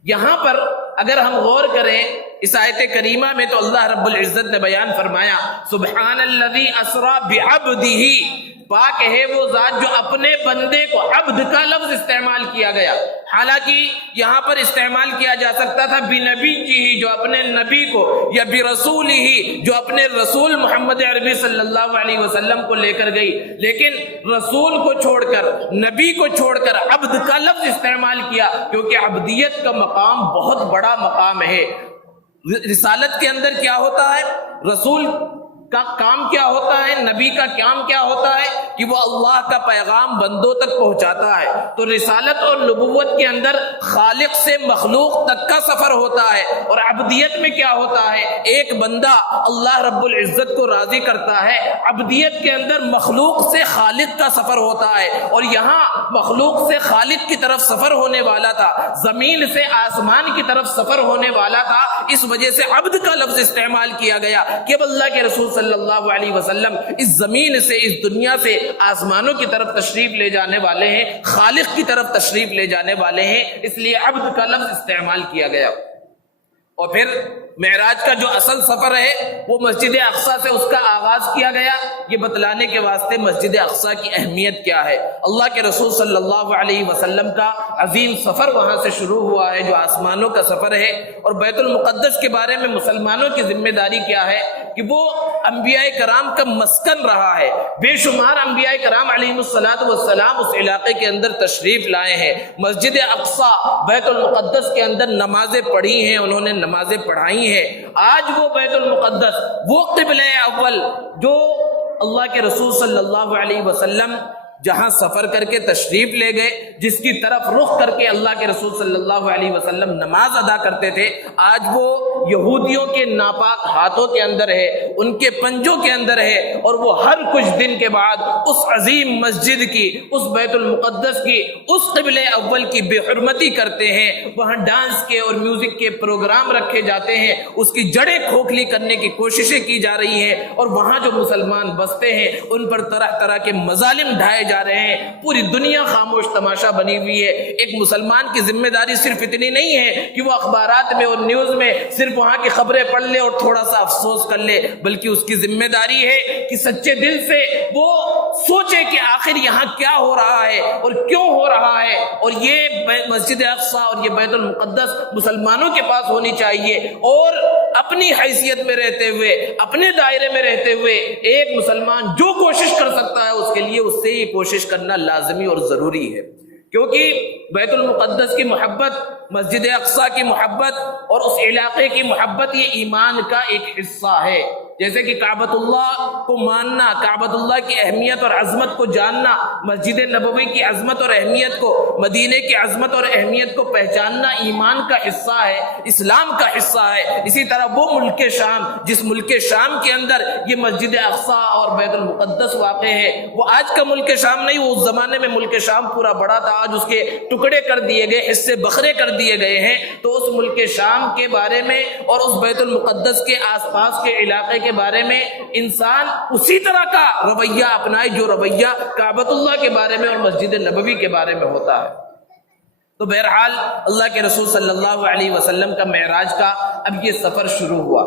یہاں پر اگر ہم غور کریں اس آیت کریمہ میں تو اللہ رب العزت نے بیان فرمایا سبحان الذی اسری بعبدہ، پاک ہے وہ ذات جو اپنے بندے کو، عبد کا لفظ استعمال کیا گیا، حالانکہ یہاں پر استعمال کیا جا سکتا تھا بنبی ہی، جو اپنے نبی کو، یا برسول ہی، جو اپنے رسول محمد عربی صلی اللہ علیہ وسلم کو لے کر گئی، لیکن رسول کو چھوڑ کر، نبی کو چھوڑ کر عبد کا لفظ استعمال کیا، کیونکہ عبدیت کا مقام بہت بڑا مقام ہے۔ رسالت کے اندر کیا ہوتا ہے، رسول کا کام کیا ہوتا ہے، نبی کا کام کیا ہوتا ہے کہ وہ اللہ کا پیغام بندوں تک پہنچاتا ہے۔ تو رسالت اور نبوت کے اندر خالق سے مخلوق تک کا سفر ہوتا ہے، اور عبدیت میں کیا ہوتا ہے، ایک بندہ اللہ رب العزت کو راضی کرتا ہے، عبدیت کے اندر مخلوق سے خالق کا سفر ہوتا ہے، اور یہاں مخلوق سے خالق کی طرف سفر ہونے والا تھا، زمین سے آسمان کی طرف سفر ہونے والا تھا، اس وجہ سے عبد کا لفظ استعمال کیا گیا کہ اب اللہ کے رسول صلی اللہ علیہ وسلم اس زمین سے، اس دنیا سے آسمانوں کی طرف تشریف لے جانے والے ہیں، خالق کی طرف تشریف لے جانے والے ہیں، اس لیے عبد کا لفظ استعمال کیا گیا۔ اور پھر معراج کا جو اصل سفر ہے وہ مسجد اقصی سے اس کا آغاز کیا گیا، یہ بتلانے کے واسطے مسجد اقصی کی اہمیت کیا ہے۔ اللہ کے رسول صلی اللہ علیہ وسلم کا عظیم سفر وہاں سے شروع ہوا ہے جو آسمانوں کا سفر ہے، اور بیت المقدس کے بارے میں مسلمانوں کی ذمہ داری کیا ہے کہ وہ انبیاء کرام کا مسکن رہا ہے۔ بے شمار انبیاء کرام علیہ السلام اس علاقے کے اندر تشریف لائے ہیں، مسجد اقصی بیت المقدس کے اندر نمازیں پڑھی ہیں، انہوں نے نمازیں پڑھائی ہے۔ آج وہ بیت المقدس، وہ قبلہ اول جو اللہ کے رسول صلی اللہ علیہ وسلم جہاں سفر کر کے تشریف لے گئے، جس کی طرف رخ کر کے اللہ کے رسول صلی اللہ علیہ وسلم نماز ادا کرتے تھے، آج وہ یہودیوں کے ناپاک ہاتھوں کے اندر ہے، ان کے پنجوں کے اندر ہے، اور وہ ہر کچھ دن کے بعد اس عظیم مسجد کی، اس بیت المقدس کی، اس قبلہ اول کی بے حرمتی کرتے ہیں۔ وہاں ڈانس کے اور میوزک کے پروگرام رکھے جاتے ہیں، اس کی جڑیں کھوکھلی کرنے کی کوششیں کی جا رہی ہیں، اور وہاں جو مسلمان بستے ہیں ان پر طرح طرح کے مظالم ڈھائے جا رہے ہیں۔ پوری دنیا خاموش تماشا بنی ہوئی ہے۔ ایک مسلمان کی ذمہ داری صرف اتنی نہیں ہے کہ وہ اخبارات میں اور نیوز میں صرف وہاں کی خبریں پڑھ لے اور تھوڑا سا افسوس کر لے، بلکہ اس کی ذمہ داری ہے کہ سچے دل سے وہ سوچے کہ آخر یہاں کیا ہو رہا ہے اور کیوں ہو رہا ہے، اور یہ مسجد اقصی اور یہ بیت المقدس مسلمانوں کے پاس ہونی چاہیے، اور اپنی حیثیت میں رہتے ہوئے، اپنے دائرے میں رہتے ہوئے ایک مسلمان جو کوشش کر سکتا ہے اس کے لیے اس سے یہ کوشش کرنا لازمی اور ضروری ہے، کیونکہ بیت المقدس کی محبت، مسجد اقصی کی محبت اور اس علاقے کی محبت یہ ایمان کا ایک حصہ ہے۔ جیسے کہ کعبۃ اللہ کو ماننا، کعبۃ اللہ کی اہمیت اور عظمت کو جاننا، مسجد نبوی کی عظمت اور اہمیت کو، مدینے کی عظمت اور اہمیت کو پہچاننا ایمان کا حصہ ہے، اسلام کا حصہ ہے۔ اسی طرح وہ ملک شام، جس ملک شام کے اندر یہ مسجد اقصی اور بیت المقدس واقع ہے، وہ آج کا ملک شام نہیں، وہ اس زمانے میں ملک شام پورا بڑا تھا، آج اس کے ٹکڑے کر دیے گئے، حصے بکھرے کر دیے گئے ہیں۔ تو اس ملک شام کے بارے میں اور اس بیت المقدس کے آس پاس کے علاقے کے بارے میں انسان اسی طرح کا رویہ اپنائے جو رویہ کعبۃ اللہ کے بارے میں اور مسجد نبوی کے بارے میں ہوتا ہے۔ تو بہرحال اللہ کے رسول صلی اللہ علیہ وسلم کا معراج کا اب یہ سفر شروع ہوا۔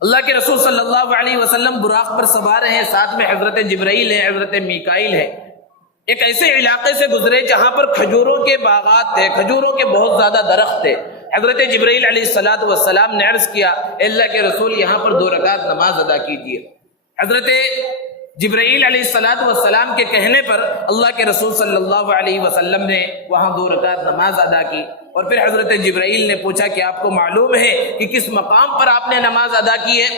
اللہ کے رسول صلی اللہ علیہ وسلم براق پر سوار ہیں، ساتھ میں حضرت جبرائیل ہیں، حضرت میکائیل ہیں۔ ایک ایسے علاقے سے گزرے جہاں پر کھجوروں کے باغات تھے، کھجوروں کے بہت زیادہ درخت تھے۔ حضرت جبرائیل علیہ السلام نے عرض کیا، اے اللہ کے رسول یہاں پر 2 رکعت نماز ادا کیجیے۔ حضرت جبرائیل علیہ السلام کے کہنے پر اللہ کے رسول صلی اللہ علیہ وسلم نے وہاں 2 رکعت نماز ادا کی، اور پھر حضرت جبرائیل نے پوچھا کہ آپ کو معلوم ہے کہ کس مقام پر آپ نے نماز ادا کی ہے؟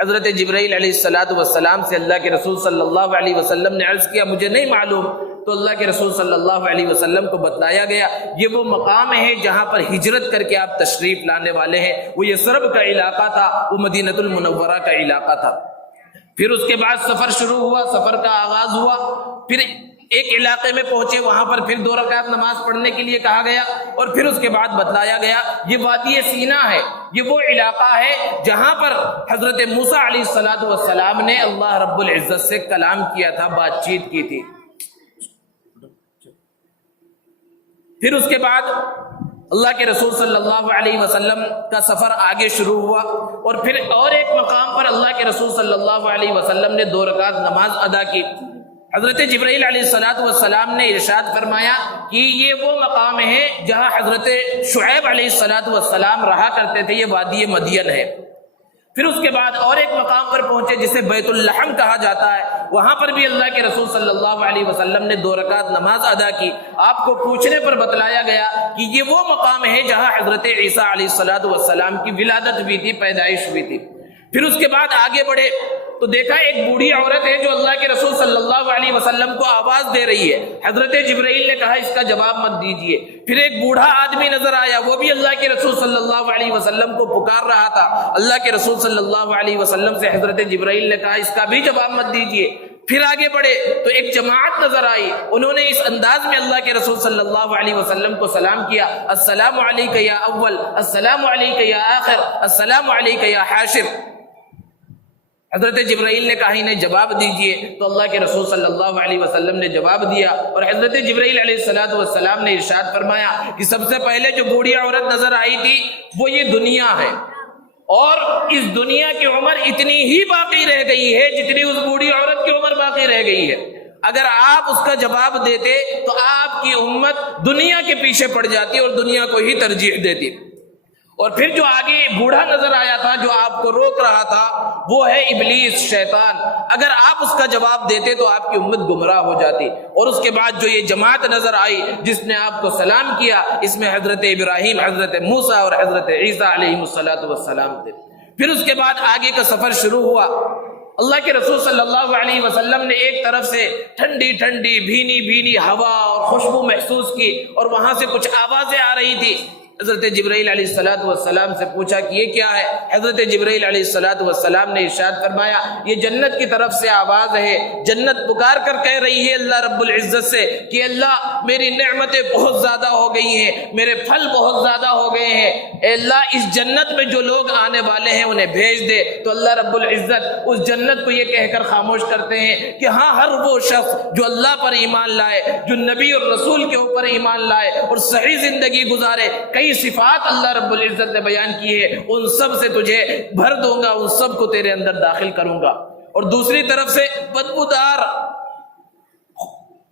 حضرت جبرائیل علیہ السلام سے اللہ کے رسول صلی اللہ علیہ وسلم نے عرض کیا، مجھے نہیں معلوم۔ تو اللہ کے رسول صلی اللہ علیہ وسلم کو بتلایا گیا یہ وہ مقام ہے جہاں پر ہجرت کر کے آپ تشریف لانے والے ہیں، وہ یثرب کا علاقہ تھا، وہ مدینۃ المنورہ کا علاقہ تھا۔ پھر اس کے بعد سفر شروع ہوا، سفر کا آغاز ہوا، پھر ایک علاقے میں پہنچے، وہاں پر پھر 2 رکعت نماز پڑھنے کے لیے کہا گیا، اور پھر اس کے بعد بتلایا گیا یہ وادی سینا ہے، یہ وہ علاقہ ہے جہاں پر حضرت موسیٰ علیہ السلام نے اللہ رب العزت سے کلام کیا تھا، بات چیت کی تھی۔ پھر اس کے بعد اللہ کے رسول صلی اللہ علیہ وسلم کا سفر آگے شروع ہوا، اور پھر اور ایک مقام پر اللہ کے رسول صلی اللہ علیہ وسلم نے 2 رکعت نماز ادا کی۔ حضرت جبرائیل علیہ السلام نے ارشاد فرمایا کہ یہ وہ مقام ہے جہاں حضرت شعیب علیہ السلام رہا کرتے تھے، یہ وادی مدین ہے۔ پھر اس کے بعد اور ایک مقام پر پہنچے جسے بیت اللحم کہا جاتا ہے، وہاں پر بھی اللہ کے رسول صلی اللہ علیہ وسلم نے 2 رکعت نماز ادا کی۔ آپ کو پوچھنے پر بتلایا گیا کہ یہ وہ مقام ہے جہاں حضرت عیسیٰ علیہ السلام کی ولادت ہوئی تھی، پیدائش ہوئی تھی۔ پھر اس کے بعد آگے بڑھے تو دیکھا ایک بوڑھی عورت ہے جو اللہ کے رسول صلی اللہ علیہ وسلم کو آواز دے رہی ہے۔ حضرت جبرائیل نے کہا اس کا جواب مت دیجیے۔ پھر ایک بوڑھا آدمی نظر آیا، وہ بھی اللہ کے رسول صلی اللہ علیہ وسلم کو پکار رہا تھا۔ اللہ کے رسول صلی اللہ علیہ وسلم سے حضرت جبرائیل نے کہا اس کا بھی جواب مت دیجیے۔ پھر آگے بڑھے تو ایک جماعت نظر آئی، انہوں نے اس انداز میں اللہ کے رسول صلی اللہ علیہ وسلم کو سلام کیا، السلام علیک یا اول، السلام علیک یا آخر، السلام علیک یا حاشر۔ حضرت جبرائیل نے کہا انہیں جواب دیجئے، تو اللہ کے رسول صلی اللہ علیہ وسلم نے جواب دیا، اور حضرت جبرائیل علیہ السلام نے ارشاد فرمایا کہ سب سے پہلے جو بوڑھی عورت نظر آئی تھی وہ یہ دنیا ہے، اور اس دنیا کی عمر اتنی ہی باقی رہ گئی ہے جتنی اس بوڑھی عورت کی عمر باقی رہ گئی ہے۔ اگر آپ اس کا جواب دیتے تو آپ کی امت دنیا کے پیچھے پڑ جاتی اور دنیا کو ہی ترجیح دیتی۔ اور پھر جو آگے بوڑھا نظر آیا تھا جو آپ کو روک رہا تھا وہ ہے ابلیس، شیطان، اگر آپ اس کا جواب دیتے تو آپ کی امت گمراہ ہو جاتی۔ اور اس کے بعد جو یہ جماعت نظر آئی جس نے آپ کو سلام کیا، اس میں حضرت ابراہیم، حضرت موسیٰ اور حضرت عیسیٰ علیہ السلام تھے۔ پھر اس کے بعد آگے کا سفر شروع ہوا۔ اللہ کے رسول صلی اللہ علیہ وسلم نے ایک طرف سے ٹھنڈی ٹھنڈی بھینی بھینی ہوا اور خوشبو محسوس کی، اور وہاں سے کچھ آوازیں آ رہی تھی۔ حضرت جبرائیل علیہ السلام سے پوچھا کہ یہ کیا ہے؟ حضرت جبرائیل علیہ السلام نے ارشاد فرمایا یہ جنت کی طرف سے آواز ہے، جنت پکار کر کہہ رہی ہے اللہ رب العزت سے کہ اللہ میری نعمتیں بہت زیادہ ہو گئی ہیں، میرے پھل بہت زیادہ ہو گئے ہیں، اے اللہ اس جنت میں جو لوگ آنے والے ہیں انہیں بھیج دے۔ تو اللہ رب العزت اس جنت کو یہ کہہ کر خاموش کرتے ہیں کہ ہاں ہر وہ شخص جو اللہ پر ایمان لائے، جو نبی اور رسول کے اوپر ایمان لائے اور صحیح زندگی گزارے، کئی صفات اللہ رب العزت نے بیان کی ہے، ان سب سے تجھے بھر دوں گا، ان سب کو تیرے اندر داخل کروں گا۔ اور دوسری طرف سے بدبودار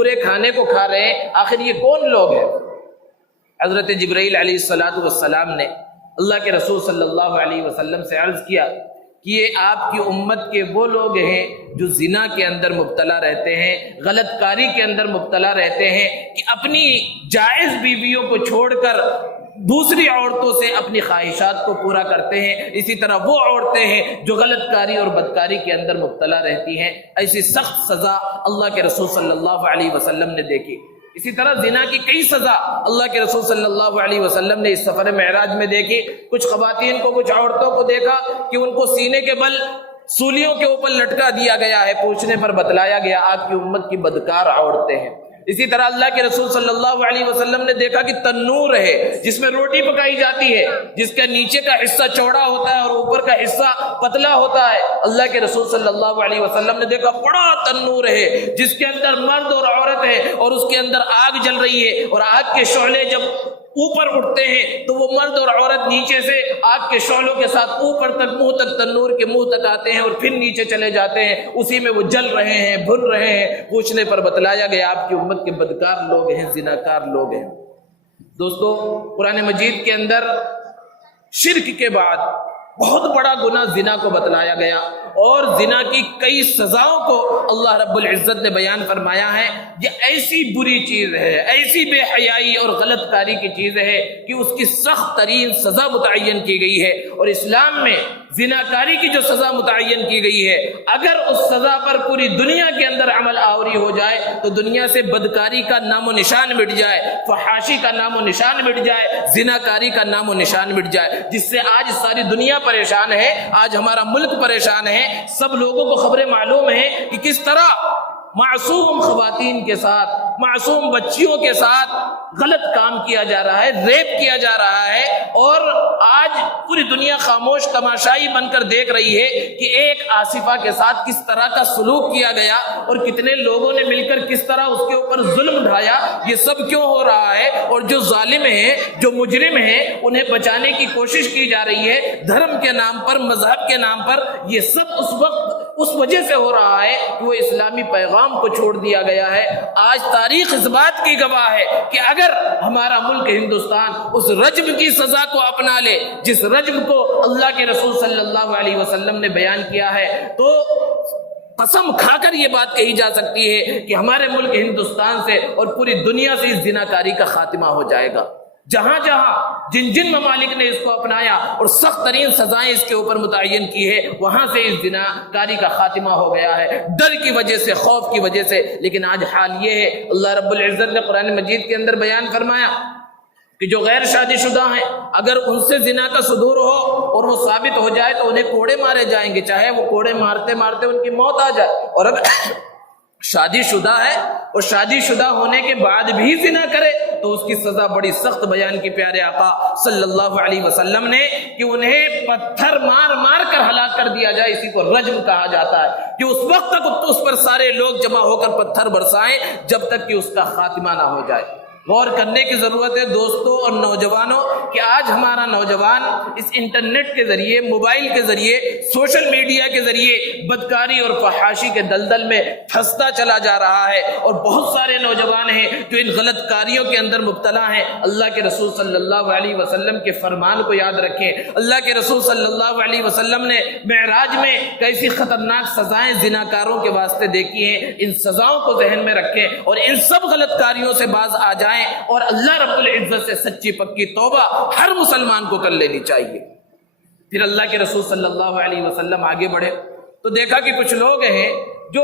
برے کھانے کو کھا رہے ہیں، آخر یہ کون لوگ ہیں؟ حضرت جبرائیل علیہ السلام نے اللہ کے رسول صلی اللہ علیہ وسلم سے عرض کیا کہ یہ آپ کی امت کے وہ لوگ ہیں جو زنا کے اندر مبتلا رہتے ہیں، غلط کاری کے اندر مبتلا رہتے ہیں، کہ اپنی جائز بیویوں کو چھوڑ کر دوسری عورتوں سے اپنی خواہشات کو پورا کرتے ہیں۔ اسی طرح وہ عورتیں ہیں جو غلط کاری اور بدکاری کے اندر مبتلا رہتی ہیں۔ ایسی سخت سزا اللہ کے رسول صلی اللہ علیہ وسلم نے دیکھی۔ اسی طرح زنا کی کئی سزا اللہ کے رسول صلی اللہ علیہ وسلم نے اس سفر معراج میں دیکھی۔ کچھ خواتین کو، کچھ عورتوں کو دیکھا کہ ان کو سینے کے بل سولیوں کے اوپر لٹکا دیا گیا ہے، پوچھنے پر بتلایا گیا آپ کی امت کی بدکار عورتیں ہیں۔ اسی طرح اللہ کے رسول صلی اللہ علیہ وسلم نے دیکھا کہ تنور ہے جس میں روٹی پکائی جاتی ہے، جس کا نیچے کا حصہ چوڑا ہوتا ہے اور اوپر کا حصہ پتلا ہوتا ہے۔ اللہ کے رسول صلی اللہ علیہ وسلم نے دیکھا بڑا تنور ہے جس کے اندر مرد اور عورت ہے اور اس کے اندر آگ جل رہی ہے، اور آگ کے شعلے جب اوپر اٹھتے ہیں تو وہ مرد اور عورت نیچے سے آگ کے شعلوں کے ساتھ اوپر تک، منہ تک، تنور کے منہ تک آتے ہیں اور پھر نیچے چلے جاتے ہیں، اسی میں وہ جل رہے ہیں، بھن رہے ہیں۔ پوچھنے پر بتلایا گیا آپ کی امت کے بدکار لوگ ہیں، زناکار لوگ ہیں۔ دوستو، قرآن مجید کے اندر شرک کے بعد بہت بڑا گناہ زنا کو بتلایا گیا، اور زنا کی کئی سزاؤں کو اللہ رب العزت نے بیان فرمایا ہے۔ یہ ایسی بری چیز ہے، ایسی بے حیائی اور غلط کاری کی چیز ہے کہ اس کی سخت ترین سزا متعین کی گئی ہے۔ اور اسلام میں زناکاری کی جو سزا متعین کی گئی ہے، اگر اس سزا پر پوری دنیا کے اندر عمل آوری ہو جائے تو دنیا سے بدکاری کا نام و نشان مٹ جائے، فحاشی کا نام و نشان مٹ جائے، زناکاری کا نام و نشان مٹ جائے، جس سے آج ساری دنیا پریشان ہے، آج ہمارا ملک پریشان ہے۔ سب لوگوں کو خبریں معلوم ہیں کہ کس طرح معصوم خواتین کے ساتھ، معصوم بچیوں کے ساتھ غلط کام کیا جا رہا ہے، ریپ کیا جا رہا ہے، اور آج پوری دنیا خاموش تماشائی بن کر دیکھ رہی ہے کہ ایک آصفہ کے ساتھ کس طرح کا سلوک کیا گیا اور کتنے لوگوں نے مل کر کس طرح اس کے اوپر ظلم ڈھایا۔ یہ سب کیوں ہو رہا ہے؟ اور جو ظالم ہیں، جو مجرم ہیں، انہیں بچانے کی کوشش کی جا رہی ہے دھرم کے نام پر، مذہب کے نام پر۔ یہ سب اس وقت اس وجہ سے ہو رہا ہے کہ وہ اسلامی پیغام کو چھوڑ دیا گیا ہے۔ آج تاریخ اس بات کی گواہ ہے کہ اگر ہمارا ملک ہندوستان اس رجم کی سزا کو اپنا لے جس رجم کو اللہ کے رسول صلی اللہ علیہ وسلم نے بیان کیا ہے، تو قسم کھا کر یہ بات کہی جا سکتی ہے کہ ہمارے ملک ہندوستان سے اور پوری دنیا سے اس زناکاری کا خاتمہ ہو جائے گا۔ جہاں جہاں جن جن ممالک نے اس کو اپنایا اور سخت ترین سزائیں اس کے اوپر متعین کی ہے، وہاں سے اس زناکاری کا خاتمہ ہو گیا ہے، ڈر کی وجہ سے، خوف کی وجہ سے۔ لیکن آج حال یہ ہے، اللہ رب العزت نے قرآن مجید کے اندر بیان فرمایا کہ جو غیر شادی شدہ ہیں، اگر ان سے زنا کا صدور ہو اور وہ ثابت ہو جائے تو انہیں کوڑے مارے جائیں گے، چاہے وہ کوڑے مارتے مارتے ان کی موت آ جائے۔ اور اگر شادی شدہ ہے اور شادی شدہ ہونے کے بعد بھی زنا کرے تو اس کی سزا بڑی سخت بیان کی پیارے آقا صلی اللہ علیہ وسلم نے، کہ انہیں پتھر مار مار کر ہلاک کر دیا جائے۔ اسی کو رجم کہا جاتا ہے، کہ اس وقت تک اس پر سارے لوگ جمع ہو کر پتھر برسائیں جب تک کہ اس کا خاتمہ نہ ہو جائے۔ غور کرنے کی ضرورت ہے دوستوں اور نوجوانوں کہ آج ہمارا نوجوان اس انٹرنیٹ کے ذریعے، موبائل کے ذریعے، سوشل میڈیا کے ذریعے بدکاری اور فحاشی کے دلدل میں پھنستا چلا جا رہا ہے، اور بہت سارے نوجوان ہیں جو ان غلط کاریوں کے اندر مبتلا ہیں۔ اللہ کے رسول صلی اللہ علیہ وسلم کے فرمان کو یاد رکھیں۔ اللہ کے رسول صلی اللہ علیہ وسلم نے معراج میں کیسی خطرناک سزائیں زناکاروں کے واسطے دیکھی ہیں، ان سزاؤں کو ذہن میں رکھیں اور ان سب غلط کاریوں سے باز آ جائیں، اور اللہ رب العزت سے سچی پکی توبہ ہر مسلمان کو کر لینی چاہیے۔ پھر اللہ کے رسول صلی اللہ علیہ وسلم آگے بڑھے تو دیکھا کہ کچھ لوگ ہیں جو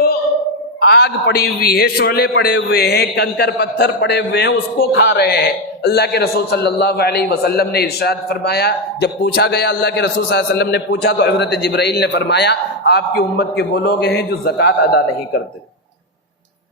آگ پڑی ہوئی ہے، شعلے پڑے ہوئے ہیں، کنکر پتھر پڑے ہوئے ہیں، اس کو کھا رہے ہیں۔ اللہ کے رسول صلی اللہ علیہ وسلم نے ارشاد فرمایا، جب پوچھا گیا، اللہ کے رسول صلی اللہ علیہ وسلم نے پوچھا تو حضرت جبرائیل نے فرمایا، آپ کی امت کے وہ لوگ ہیں جو زکوٰۃ ادا نہیں کرتے۔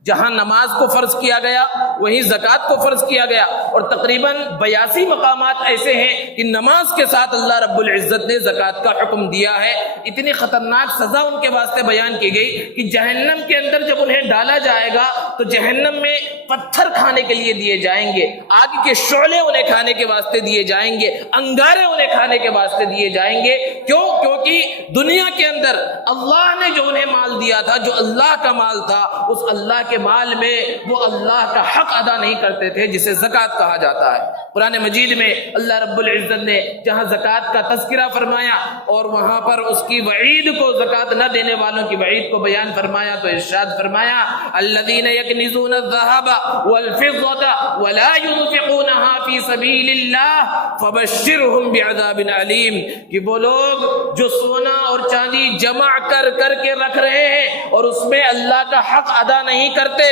جہاں نماز کو فرض کیا گیا وہیں زکوٰۃ کو فرض کیا گیا، اور تقریباً 82 مقامات ایسے ہیں کہ نماز کے ساتھ اللہ رب العزت نے زکوٰۃ کا حکم دیا ہے۔ اتنی خطرناک سزا ان کے واسطے بیان کی گئی کہ جہنم کے اندر جب انہیں ڈالا جائے گا تو جہنم میں پتھر کھانے کے لیے دیے جائیں گے، آگ کے شعلے انہیں کھانے کے واسطے دیے جائیں گے، انگارے انہیں کھانے کے واسطے دیے جائیں گے۔ کیوں؟ کیونکہ دنیا کے اندر اللہ نے جو انہیں مال دیا تھا، جو اللہ کا مال تھا، اس اللہ کے مال میں وہ اللہ کا حق ادا نہیں کرتے تھے، جسے زکوٰۃ کہا جاتا ہے۔ قرآن مجید میں اللہ رب العزت نے جہاں زکوٰۃ کا تذکرہ فرمایا اور وہاں پر اس کی وعید کو، زکوٰۃ نہ دینے والوں کی وعید کو بیان فرمایا تو ارشاد فرمایا الذین یکنزون الذهب والفضة ولا ينفقونها في سبیل اللہ فبشرهم بعذاب علیم، کہ وہ لوگ جو سونا اور چاندی جمع کر کے رکھ رہے ہیں اور اس میں اللہ کا حق ادا نہیں کرتے،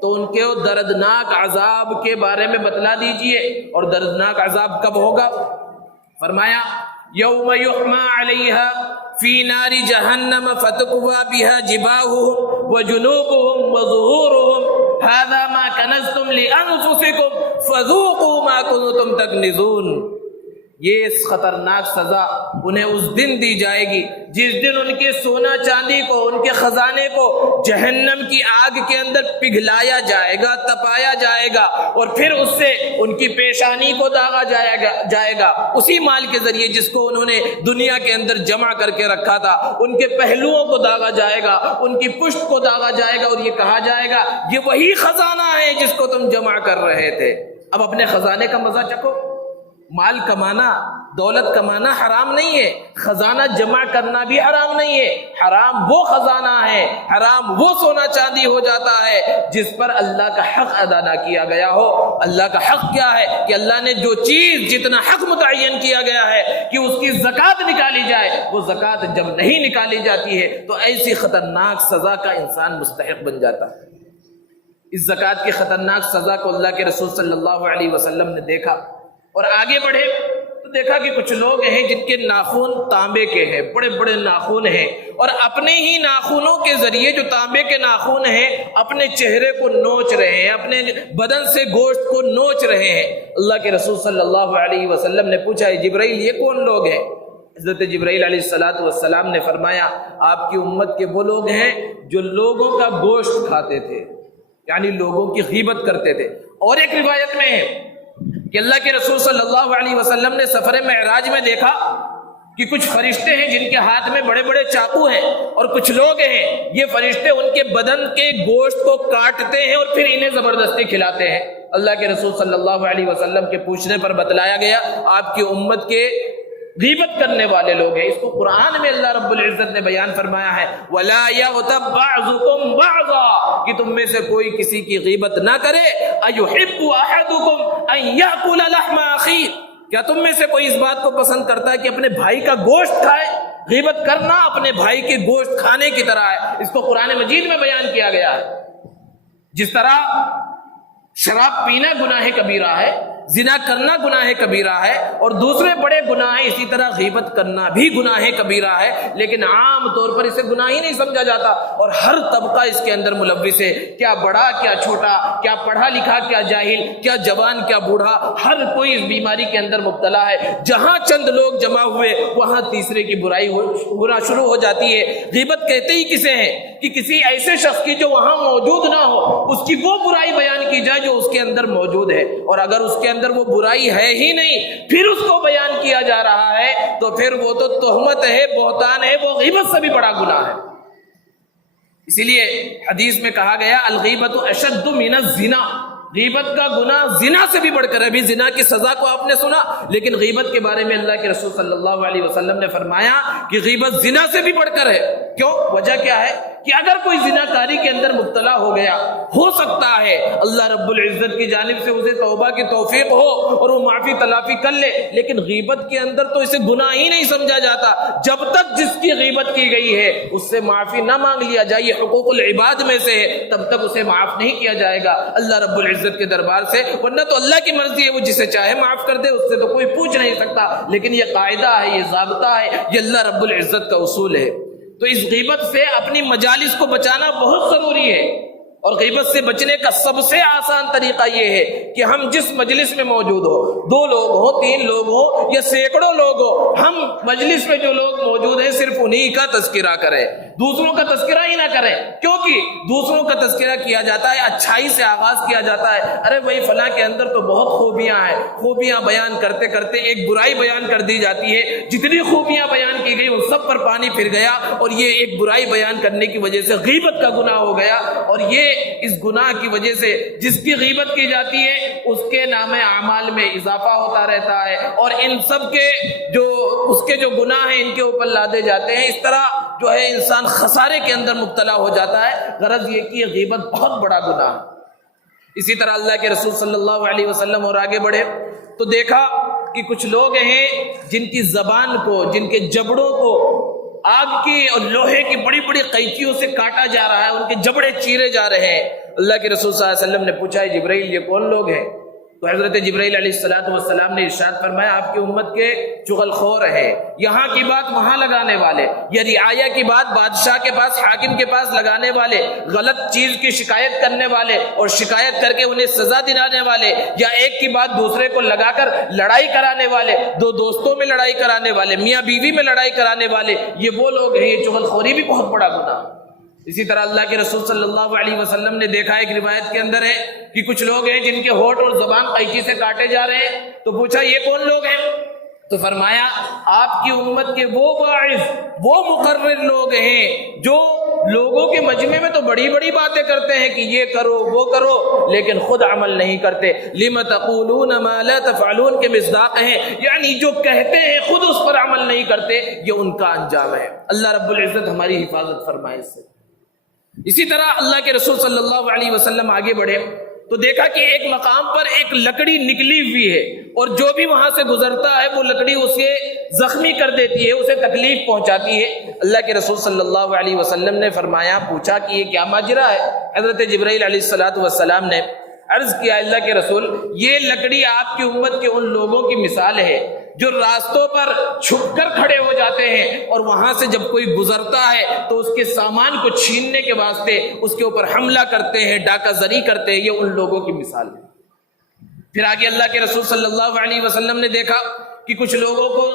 تو ان کے دردناک عذاب کے بارے میں بتلا دیجئے۔ اور دردناک عذاب کب ہوگا؟ فرمایا یوم یحما علیہا فی نار جہنم فتقوی بها جباہہم وجنوبہم وظہورہم ھذا ما کنزتم لانفسکم فذوقوا ما کنتم تکنزون۔ یہ خطرناک سزا انہیں اس دن دی جائے گی جس دن ان کے سونا چاندی کو، ان کے خزانے کو جہنم کی آگ کے اندر پگھلایا جائے گا، تپایا جائے گا، اور پھر اس سے ان کی پیشانی کو داغا جائے گا اسی مال کے ذریعے جس کو انہوں نے دنیا کے اندر جمع کر کے رکھا تھا، ان کے پہلوؤں کو داغا جائے گا، ان کی پشت کو داغا جائے گا، اور یہ کہا جائے گا یہ وہی خزانہ ہے جس کو تم جمع کر رہے تھے۔ اب اپنے خزانے کا مزہ چکھو۔ مال کمانا، دولت کمانا حرام نہیں ہے، خزانہ جمع کرنا بھی حرام نہیں ہے۔ حرام وہ خزانہ ہے، حرام وہ سونا چاندی ہو جاتا ہے جس پر اللہ کا حق ادا نہ کیا گیا ہو۔ اللہ کا حق کیا ہے کہ اللہ نے جو چیز جتنا حق متعین کیا گیا ہے کہ اس کی زکوٰۃ نکالی جائے، وہ زکوٰۃ جب نہیں نکالی جاتی ہے تو ایسی خطرناک سزا کا انسان مستحق بن جاتا ہے۔ اس زکوٰۃ کی خطرناک سزا کو اللہ کے رسول صلی اللہ علیہ وسلم نے دیکھا اور آگے بڑھے تو دیکھا کہ کچھ لوگ ہیں جن کے ناخن تانبے کے ہیں، بڑے بڑے ناخن ہیں، اور اپنے ہی ناخنوں کے ذریعے، جو تانبے کے ناخن ہیں، اپنے چہرے کو نوچ رہے ہیں، اپنے بدن سے گوشت کو نوچ رہے ہیں۔ اللہ کے رسول صلی اللہ علیہ وسلم نے پوچھا جبرائیل یہ کون لوگ ہیں؟ حضرت جبرائیل علیہ السلام نے فرمایا آپ کی امت کے وہ لوگ ہیں جو لوگوں کا گوشت کھاتے تھے، یعنی لوگوں کی غیبت کرتے تھے۔ اور ایک روایت میں ہے کہ اللہ کے رسول صلی اللہ علیہ وسلم نے سفر معراج میں دیکھا کہ کچھ فرشتے ہیں جن کے ہاتھ میں بڑے بڑے چاقو ہیں، اور کچھ لوگ ہیں یہ فرشتے ان کے بدن کے گوشت کو کاٹتے ہیں اور پھر انہیں زبردستی کھلاتے ہیں۔ اللہ کے رسول صلی اللہ علیہ وسلم کے پوچھنے پر بتلایا گیا آپ کی امت کے غیبت کرنے والے لوگ ہیں۔ اس کو قرآن میں اللہ رب العزت نے بیان فرمایا ہے وَلَا يَغْتَبْ بَعْضُكُمْ بَعْضًا، کہ تم میں سے کوئی کسی کی غیبت نہ کرے۔ أَيُحِبُّ أَحَدُكُمْ أَن يَأْكُلَ لَحْمَ أَخِيهِ، کیا تم میں سے کوئی اس بات کو پسند کرتا ہے کہ اپنے بھائی کا گوشت کھائے؟ غیبت کرنا اپنے بھائی کے گوشت کھانے کی طرح ہے۔ اس کو قرآن مجید میں بیان کیا گیا ہے۔ جس طرح شراب پینا گناہ کبیرہ ہے، زنا کرنا گناہ کبیرہ ہے، اور دوسرے بڑے گناہ ہیں، اسی طرح غیبت کرنا بھی گناہ کبیرہ ہے، لیکن عام طور پر اسے گناہ ہی نہیں سمجھا جاتا، اور ہر طبقہ اس کے اندر ملوث ہے، کیا بڑا کیا چھوٹا، کیا پڑھا لکھا کیا جاہل، کیا جوان کیا بوڑھا، ہر کوئی اس بیماری کے اندر مبتلا ہے۔ جہاں چند لوگ جمع ہوئے وہاں تیسرے کی برائی ہونا شروع ہو جاتی ہے۔ غیبت کہتے ہی کسے ہیں کہ کسی ایسے شخص کی جو وہاں موجود نہ ہو، اس کی وہ برائی بیان کی جائے جو اس کے اندر موجود ہے، اور اگر اس کے اندر وہ برائی ہے ہی نہیں پھر اس کو بیان کیا جا رہا ہے تو پھر وہ تو تہمت ہے، بہتان ہے، وہ غیبت سے بھی بڑا گناہ ہے۔ اسی لیے حدیث میں کہا گیا الغیبت اشد من الزنا، غیبت کا گناہ زنا سے بھی بڑھ کر ہے۔ ابھی زنا کی سزا کو آپ نے سنا، لیکن غیبت کے بارے میں اللہ کے رسول صلی اللہ علیہ وسلم نے فرمایا کہ غیبت زنا سے بھی بڑھ کر ہے۔ کیوں؟ وجہ کیا ہے کہ اگر کوئی زناکاری کے اندر مبتلا ہو گیا، ہو سکتا ہے اللہ رب العزت کی جانب سے اسے توبہ کی توفیق ہو اور وہ معافی تلافی کر لے، لیکن غیبت کے اندر تو اسے گناہ ہی نہیں سمجھا جاتا جب تک جس کی غیبت کی گئی ہے اس سے معافی نہ مانگ لیا جائے، یہ حقوق العباد میں سے ہے، تب تک اسے معاف نہیں کیا جائے گا اللہ رب العزت کے دربار سے، ورنہ تو اللہ کی مرضی ہے، وہ جسے چاہے معاف کر دے، اس سے تو کوئی پوچھ نہیں سکتا، لیکن یہ قاعدہ ہے، یہ ضابطہ ہے، یہ اللہ رب العزت کا اصول ہے۔ تو اس غیبت سے اپنی مجالس کو بچانا بہت ضروری ہے، اور غیبت سے بچنے کا سب سے آسان طریقہ یہ ہے کہ ہم جس مجلس میں موجود ہو، 2 لوگ ہو، 3 لوگ ہو یا سینکڑوں لوگ ہو، ہم مجلس میں جو لوگ موجود ہیں صرف انہی کا تذکرہ کریں، دوسروں کا تذکرہ ہی نہ کریں، کیونکہ دوسروں کا تذکرہ کیا جاتا ہے، اچھائی سے آغاز کیا جاتا ہے، ارے بھائی فلاں کے اندر تو بہت خوبیاں ہیں، خوبیاں بیان کرتے کرتے ایک برائی بیان کر دی جاتی ہے، جتنی خوبیاں بیان کی گئی وہ سب پر پانی پھر گیا، اور یہ ایک برائی بیان کرنے کی وجہ سے غیبت کا گناہ ہو گیا، اور یہ اس گناہ کی وجہ سے جس کی غیبت کی جاتی ہے اس کے نام اعمال میں اضافہ ہوتا رہتا ہے، اور ان سب کے جو اس کے جو گناہ ہیں ان کے اوپر لادے جاتے ہیں، اس طرح جو ہے انسان خسارے کے اندر مبتلا ہو جاتا ہے۔ غرض یہ کہ یہ غیبت بہت بڑا گناہ ہے۔ اسی طرح اللہ کے رسول صلی اللہ علیہ وسلم اور آگے بڑھے تو دیکھا کہ کچھ لوگ ہیں جن کی زبان کو، جن کے جبڑوں کو آگ کی اور لوہے کی بڑی بڑی قینچیوں سے کاٹا جا رہا ہے، ان کے جبڑے چیرے جا رہے ہیں۔ اللہ کے رسول صلی اللہ علیہ وسلم نے پوچھا ہے جبرائیل یہ کون لوگ ہیں؟ تو حضرت جبرائیل علیہ السلام نے ارشاد فرمایا آپ کی امت کے چغل خور ہے، یہاں کی بات وہاں لگانے والے، یا رعایا کی بات بادشاہ کے پاس، حاکم کے پاس لگانے والے، غلط چیز کی شکایت کرنے والے اور شکایت کر کے انہیں سزا دلانے والے، یا ایک کی بات دوسرے کو لگا کر لڑائی کرانے والے، دو دوستوں میں لڑائی کرانے والے، میاں بیوی میں لڑائی کرانے والے، یہ وہ لوگ ہیں۔ یہ چغل خوری بھی بہت بڑا گناہ۔ اسی طرح اللہ کے رسول صلی اللہ علیہ وسلم نے دیکھا، ایک روایت کے اندر ہے کہ کچھ لوگ ہیں جن کے ہونٹ اور زبان قینچی سے کاٹے جا رہے ہیں، تو پوچھا یہ کون لوگ ہیں؟ تو فرمایا آپ کی امت کے وہ واعظ، وہ مقرر لوگ ہیں جو لوگوں کے مجمع میں تو بڑی بڑی باتیں کرتے ہیں کہ یہ کرو وہ کرو، لیکن خود عمل نہیں کرتے۔ لم تقولون ما لا تفعلون کے مصداق ہیں، یعنی جو کہتے ہیں خود اس پر عمل نہیں کرتے، یہ ان کا انجام ہے۔ اللہ رب العزت ہماری حفاظت فرمائے اس سے۔ اسی طرح اللہ کے رسول صلی اللہ علیہ وسلم آگے بڑھے تو دیکھا کہ ایک مقام پر ایک لکڑی نکلی ہوئی ہے، اور جو بھی وہاں سے گزرتا ہے وہ لکڑی اسے زخمی کر دیتی ہے، اسے تکلیف پہنچاتی ہے۔ اللہ کے رسول صلی اللہ علیہ وسلم نے فرمایا، پوچھا کہ یہ کیا ماجرا ہے؟ حضرت جبرائیل علیہ السلام نے عرض کیا اللہ کے رسول یہ لکڑی آپ کی امت کے ان لوگوں کی مثال ہے جو راستوں پر چھپ کر کھڑے ہو جاتے ہیں، اور وہاں سے جب کوئی گزرتا ہے تو اس کے سامان کو چھیننے کے واسطے اس کے اوپر حملہ کرتے ہیں، ڈاکہ زنی کرتے ہیں۔ یہ ان لوگوں کی مثال ہے۔ پھر آگے اللہ کے رسول صلی اللہ علیہ وسلم نے دیکھا کہ کچھ لوگوں کو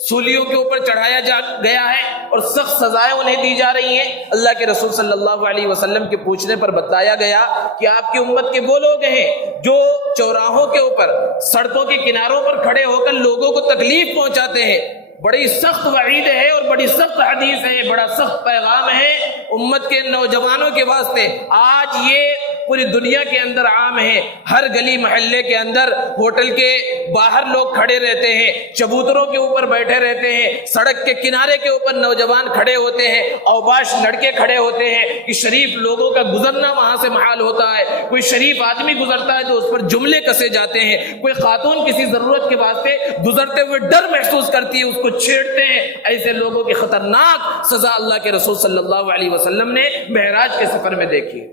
سولیوں کے اوپر چڑھایا گیا ہے اور سخت سزائیں انہیں دی جا رہی ہیں۔ اللہ کے رسول صلی اللہ علیہ وسلم کے پوچھنے پر بتایا گیا کہ آپ کی امت کے وہ لوگ ہیں جو چوراہوں کے اوپر، سڑکوں کے کناروں پر کھڑے ہو کر لوگوں کو تکلیف پہنچاتے ہیں۔ بڑی سخت وعید ہے اور بڑی سخت حدیث ہے، بڑا سخت پیغام ہے امت کے نوجوانوں کے واسطے۔ آج یہ پوری دنیا کے اندر عام ہے، ہر گلی محلے کے اندر، ہوٹل کے باہر لوگ کھڑے رہتے ہیں، چبوتروں کے اوپر بیٹھے رہتے ہیں، سڑک کے کنارے کے اوپر نوجوان کھڑے ہوتے ہیں، اوباش لڑکے کھڑے ہوتے ہیں کہ شریف لوگوں کا گزرنا وہاں سے محال ہوتا ہے۔ کوئی شریف آدمی گزرتا ہے تو اس پر جملے کسے جاتے ہیں، کوئی خاتون کسی ضرورت کے واسطے گزرتے ہوئے ڈر محسوس کرتی ہے، اس کو چھیڑتے ہیں۔ ایسے لوگوں کی خطرناک سزا اللہ کے رسول صلی اللہ علیہ وسلم نے معراج کے سفر میں دیکھی۔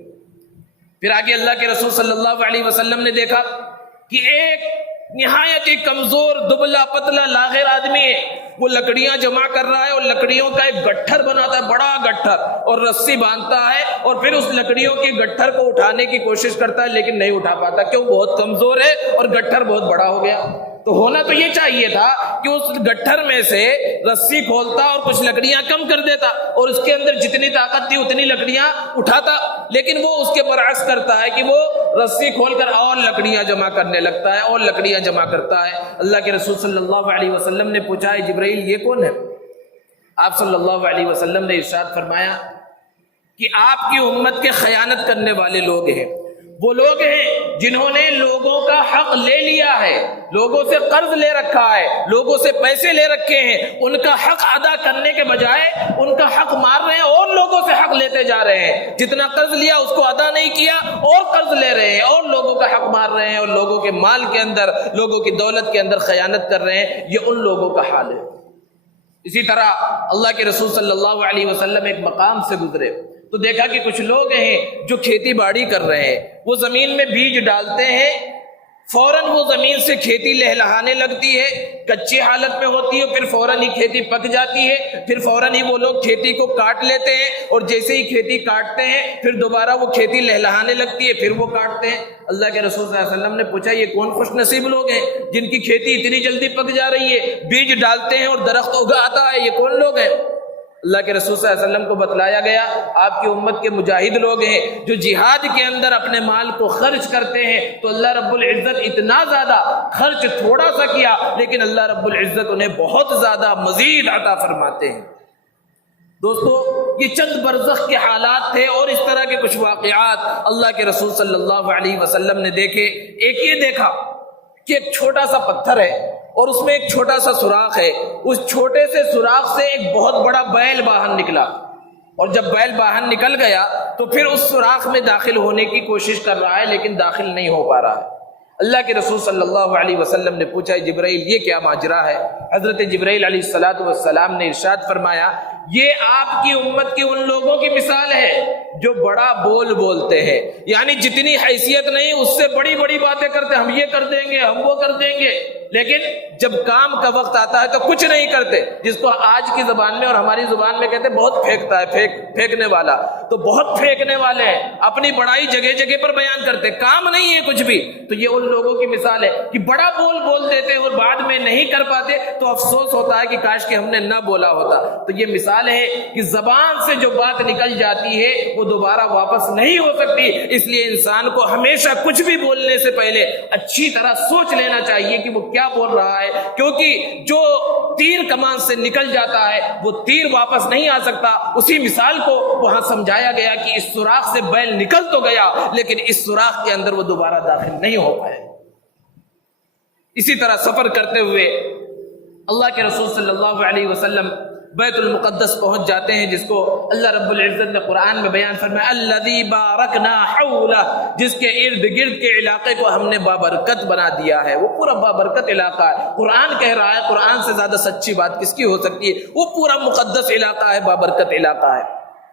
پھر آگے اللہ کے رسول صلی اللہ علیہ وسلم نے دیکھا کہ ایک نہایت ہی کمزور دبلا پتلا لاغر آدمی ہے، وہ لکڑیاں جمع کر رہا ہے اور لکڑیوں کا ایک گٹھر بناتا ہے، بڑا گٹھر، اور رسی باندھتا ہے اور پھر اس لکڑیوں کے گٹھر کو اٹھانے کی کوشش کرتا ہے لیکن نہیں اٹھا پاتا، کیوں؟ بہت کمزور ہے اور گٹھر بہت بڑا ہو گیا۔ تو ہونا تو یہ چاہیے تھا کہ اس گٹھر میں سے رسی کھولتا اور کچھ لکڑیاں کم کر دیتا اور اس کے اندر جتنی طاقت تھی اتنی لکڑیاں اٹھاتا، لیکن وہ اس کے برعکس کرتا ہے کہ وہ رسی کھول کر اور لکڑیاں جمع کرنے لگتا ہے اور لکڑیاں جمع کرتا ہے۔ اللہ کے رسول صلی اللہ علیہ وسلم نے پوچھا ہے جبرائیل یہ کون ہے؟ آپ صلی اللہ علیہ وسلم نے ارشاد فرمایا کہ آپ کی امت کے خیانت کرنے والے لوگ ہیں، وہ لوگ ہیں جنہوں نے لوگوں کا حق لے لیا ہے، لوگوں سے قرض لے رکھا ہے، لوگوں سے پیسے لے رکھے ہیں، ان کا حق ادا کرنے کے بجائے ان کا حق مار رہے ہیں اور لوگوں سے حق لیتے جا رہے ہیں۔ جتنا قرض لیا اس کو ادا نہیں کیا اور قرض لے رہے ہیں اور لوگوں کا حق مار رہے ہیں اور لوگوں کے مال کے اندر، لوگوں کی دولت کے اندر خیانت کر رہے ہیں۔ یہ ان لوگوں کا حال ہے۔ اسی طرح اللہ کے رسول صلی اللہ علیہ وسلم ایک مقام سے گزرے تو دیکھا کہ کچھ لوگ ہیں جو کھیتی باڑی کر رہے ہیں، وہ زمین میں بیج ڈالتے ہیں، فوراً وہ زمین سے کھیتی لہلہانے لگتی ہے، کچی حالت میں ہوتی ہے، پھر فوراً ہی کھیتی پک جاتی ہے، پھر فوراً ہی وہ لوگ کھیتی کو کاٹ لیتے ہیں، اور جیسے ہی کھیتی کاٹتے ہیں پھر دوبارہ وہ کھیتی لہلہانے لگتی ہے، پھر وہ کاٹتے ہیں۔ اللہ کے رسول صلی اللہ علیہ وسلم نے پوچھا یہ کون خوش نصیب لوگ ہیں جن کی کھیتی اتنی جلدی پک جا رہی ہے، بیج ڈالتے ہیں اور درخت اگاتا ہے، یہ کون لوگ ہیں؟ اللہ کے رسول صلی اللہ علیہ وسلم کو بتلایا گیا آپ کی امت کے مجاہد لوگ ہیں جو جہاد کے اندر اپنے مال کو خرچ کرتے ہیں، تو اللہ رب العزت اتنا زیادہ، خرچ تھوڑا سا کیا لیکن اللہ رب العزت انہیں بہت زیادہ مزید عطا فرماتے ہیں۔ دوستو یہ چند برزخ کے حالات تھے، اور اس طرح کے کچھ واقعات اللہ کے رسول صلی اللہ علیہ وسلم نے دیکھے۔ ایک یہ دیکھا کہ ایک چھوٹا سا پتھر ہے اور اس میں ایک چھوٹا سا سوراخ ہے، اس چھوٹے سے سوراخ سے ایک بہت بڑا بیل باہر نکلا، اور جب بیل باہر نکل گیا تو پھر اس سوراخ میں داخل ہونے کی کوشش کر رہا ہے لیکن داخل نہیں ہو پا رہا ہے۔ اللہ کے رسول صلی اللہ علیہ وسلم نے پوچھا جبرائیل یہ کیا ماجرا ہے؟ حضرت جبرائیل علیہ السلام نے ارشاد فرمایا یہ آپ کی امت کے ان لوگوں کی مثال ہے جو بڑا بول بولتے ہیں، یعنی جتنی حیثیت نہیں اس سے بڑی بڑی باتیں کرتے، ہم یہ کر دیں گے، ہم وہ کر دیں گے، لیکن جب کام کا وقت آتا ہے تو کچھ نہیں کرتے، جس کو آج کی زبان میں اور ہماری زبان میں کہتے ہیں بہت پھینکتا ہے، پھینکنے والا، تو بہت پھینکنے والے ہیں، اپنی بڑائی جگہ جگہ پر بیان کرتے، کام نہیں ہے کچھ بھی۔ تو یہ ان لوگوں کی مثال ہے کہ بڑا بول دیتے اور بعد میں نہیں کر پاتے تو افسوس ہوتا ہے کہ کاش کہ ہم نے نہ بولا ہوتا۔ تو یہ مثال ہے کہ زبان سے جو بات نکل جاتی ہے وہ دوبارہ واپس نہیں ہو سکتی، اس لیے انسان کو ہمیشہ کچھ بھی بولنے سے پہلے اچھی طرح سوچ لینا چاہیے کہ وہ کیا بول رہا ہے، کیونکہ جو تیر کمان سے نکل جاتا ہے وہ تیر واپس نہیں آ سکتا۔ اسی مثال کو وہاں سمجھایا گیا کہ اس سوراخ سے بیل نکل تو گیا لیکن اس سوراخ کے اندر وہ دوبارہ داخل نہیں ہو پائے۔ اسی طرح سفر کرتے ہوئے اللہ کے رسول صلی اللہ علیہ وسلم بیت المقدس پہنچ جاتے ہیں، جس کو اللہ رب العزت نے قرآن میں بیان فرمایا الذی بارکنا حولہ، جس کے ارد گرد کے علاقے کو ہم نے بابرکت بنا دیا ہے۔ وہ پورا بابرکت علاقہ ہے، قرآن کہہ رہا ہے، قرآن سے زیادہ سچی بات کس کی ہو سکتی ہے؟ وہ پورا مقدس علاقہ ہے، بابرکت علاقہ ہے۔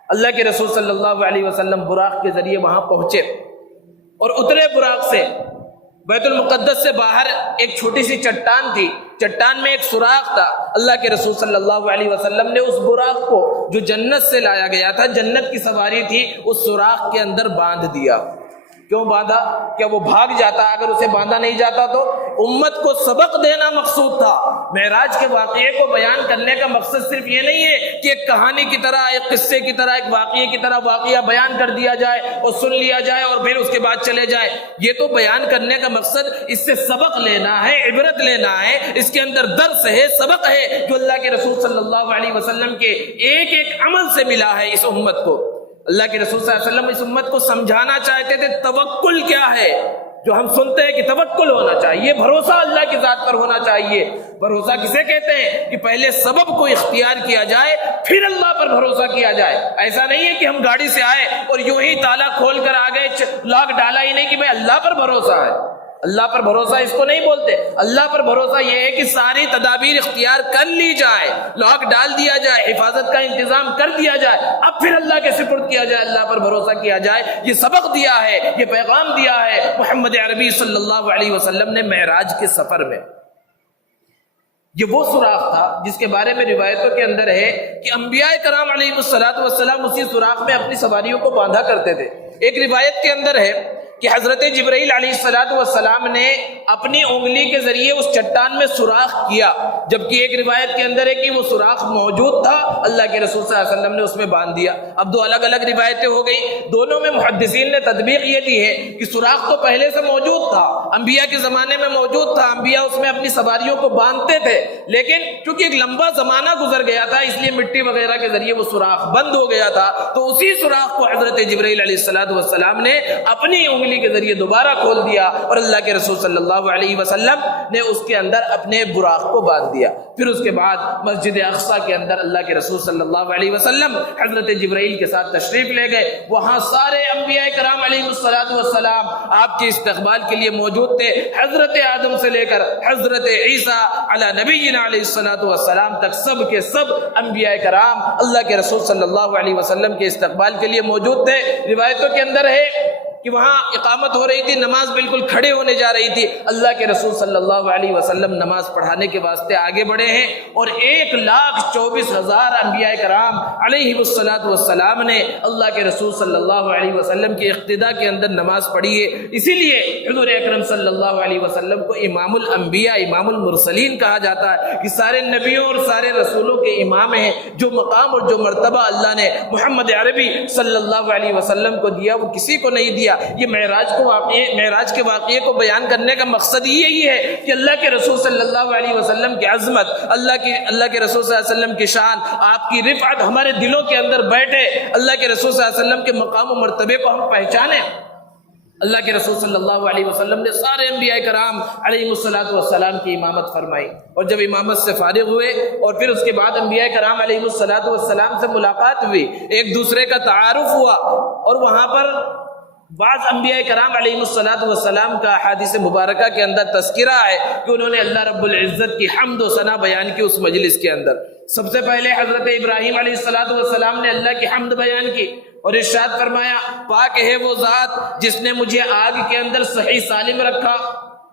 اللہ کے رسول صلی اللہ علیہ وسلم براق کے ذریعے وہاں پہنچے اور اترے براق سے۔ بیت المقدس سے باہر ایک چھوٹی سی چٹان تھی، چٹان میں ایک سوراخ تھا۔ اللہ کے رسول صلی اللہ علیہ وسلم نے اس براق کو جو جنت سے لایا گیا تھا، جنت کی سواری تھی، اس سوراخ کے اندر باندھ دیا۔ کیوں باندھا؟ کیا وہ بھاگ جاتا؟ اگر اسے باندھا نہیں جاتا تو امت کو سبق دینا مقصود تھا۔ معراج کے واقعے کو بیان کرنے کا مقصد صرف یہ نہیں ہے کہ ایک کہانی کی طرح، ایک قصے کی طرح، ایک واقعے کی طرح واقعہ بیان کر دیا جائے اور سن لیا جائے اور پھر اس کے بعد چلے جائے۔ یہ تو بیان کرنے کا مقصد اس سے سبق لینا ہے، عبرت لینا ہے، اس کے اندر درس ہے، سبق ہے جو اللہ کے رسول صلی اللہ علیہ وسلم کے ایک ایک عمل سے ملا ہے اس امت کو۔ اللہ کے رسول صلی اللہ علیہ وسلم اس امت کو سمجھانا چاہتے تھے توکل کیا ہے، جو ہم سنتے ہیں کہ توکل ہونا چاہیے، بھروسہ اللہ کی ذات پر ہونا چاہیے۔ بھروسہ کسے کہتے ہیں؟ کہ پہلے سبب کو اختیار کیا جائے پھر اللہ پر بھروسہ کیا جائے۔ ایسا نہیں ہے کہ ہم گاڑی سے آئے اور یوں ہی تالا کھول کر آ گئے، لاک ڈالا ہی نہیں کہ بھائی اللہ پر بھروسہ ہے۔ اللہ پر بھروسہ اس کو نہیں بولتے۔ اللہ پر بھروسہ یہ ہے کہ ساری تدابیر اختیار کر لی جائے، لاک ڈال دیا جائے، حفاظت کا انتظام کر دیا جائے، اب پھر اللہ کے سپرد کیا جائے، اللہ پر بھروسہ کیا جائے۔ یہ سبق دیا ہے، یہ پیغام دیا ہے محمد عربی صلی اللہ علیہ وسلم نے معراج کے سفر میں۔ یہ وہ سوراخ تھا جس کے بارے میں روایتوں کے اندر ہے کہ انبیاء کرام علیہ السلام اسی سوراخ میں اپنی سواریوں کو باندھا کرتے تھے۔ ایک روایت کے اندر ہے کہ حضرت جبرائیل علیہ السلام نے اپنی انگلی کے ذریعے اس چٹان میں سوراخ کیا، جبکہ ایک روایت کے اندر ہے کہ وہ سوراخ موجود تھا، اللہ کے رسول صلی اللہ علیہ وسلم نے اس میں باندھ دیا۔ اب دو الگ الگ روایتیں ہو گئی، دونوں میں محدثین نے تطبیق یہ دی ہے کہ سوراخ تو پہلے سے موجود تھا، انبیاء کے زمانے میں موجود تھا، انبیاء اس میں اپنی سواریوں کو باندھتے تھے، لیکن چونکہ ایک لمبا زمانہ گزر گیا تھا اس لیے مٹی وغیرہ کے ذریعے وہ سوراخ بند ہو گیا تھا، تو اسی سوراخ کو حضرت جبرائیل علیہ السلام نے اپنی انگلی کے ذریعے دوبارہ کھول دیا اور اللہ کے رسول صلی اللہ علیہ وسلم نے اس کے اندر اپنے براق کو باندھ دیا۔ پھر اس کے بعد مسجد اقصی کے اندر اللہ کے رسول صلی اللہ علیہ وسلم حضرت جبرائیل کے ساتھ تشریف لے گئے، وہاں سارے انبیاء کرام علیہ السلام آپ کے استقبال کے لیے موجود تھے، حضرت آدم سے لے کر حضرت عیسیٰ علی نبینا علیہ السلام تک سب کے سب انبیاء کرام اللہ کے رسول صلی اللہ علیہ وسلم کے استقبال کے لیے موجود تھے۔ روایتوں کے اندر ہے کہ وہاں اقامت ہو رہی تھی، نماز بالکل کھڑے ہونے جا رہی تھی، اللہ کے رسول صلی اللہ علیہ وسلم نماز پڑھانے کے واسطے آگے بڑھے ہیں، اور 1,24,000 انبیاء کرام علیہ والسلام نے اللہ کے رسول صلی اللہ علیہ وسلم کی اقتداء کے اندر نماز پڑھی ہے۔ اسی لیے حضور اکرم صلی اللہ علیہ وسلم کو امام الانبیاء، امام المرسلین کہا جاتا ہے، کہ سارے نبیوں اور سارے رسولوں کے امام ہیں۔ جو مقام اور جو مرتبہ اللہ نے محمد عربی صلی اللہ علیہ وسلم کو دیا وہ کسی کو نہیں دیا۔ یہ معراج کے واقعے کو بیان کرنے کا مقصد یہی ہے کہ اللہ کے رسول صلی اللہ علیہ وسلم کی عظمت، اللہ کے رسول صلی اللہ علیہ وسلم کی شان، آپ کی رفعت ہمارے دلوں کے اندر بیٹھے، اللہ کے رسول صلی اللہ علیہ وسلم کے مقام و مرتبے کو ہم پہچانیں۔ اللہ کے رسول صلی اللہ علیہ وسلم نے سارے انبیاء کرام علیہ السلام کی امامت فرمائی، اور جب امامت سے فارغ ہوئے اور پھر اس کے بعد انبیاء کرام علیہ السلام سے ملاقات ہوئی، ایک دوسرے کا تعارف ہوا، اور وہاں پر بعض انبیاء کرام علیہ السلام کا احادیث مبارکہ کے اندر تذکرہ ہے کہ انہوں نے اللہ رب العزت کی حمد و ثنا بیان کی اس مجلس کے اندر۔ سب سے پہلے حضرت ابراہیم علیہ السلام نے اللہ کی حمد بیان کی اور ارشاد فرمایا، پاک ہے وہ ذات جس نے مجھے آگ کے اندر صحیح سالم رکھا،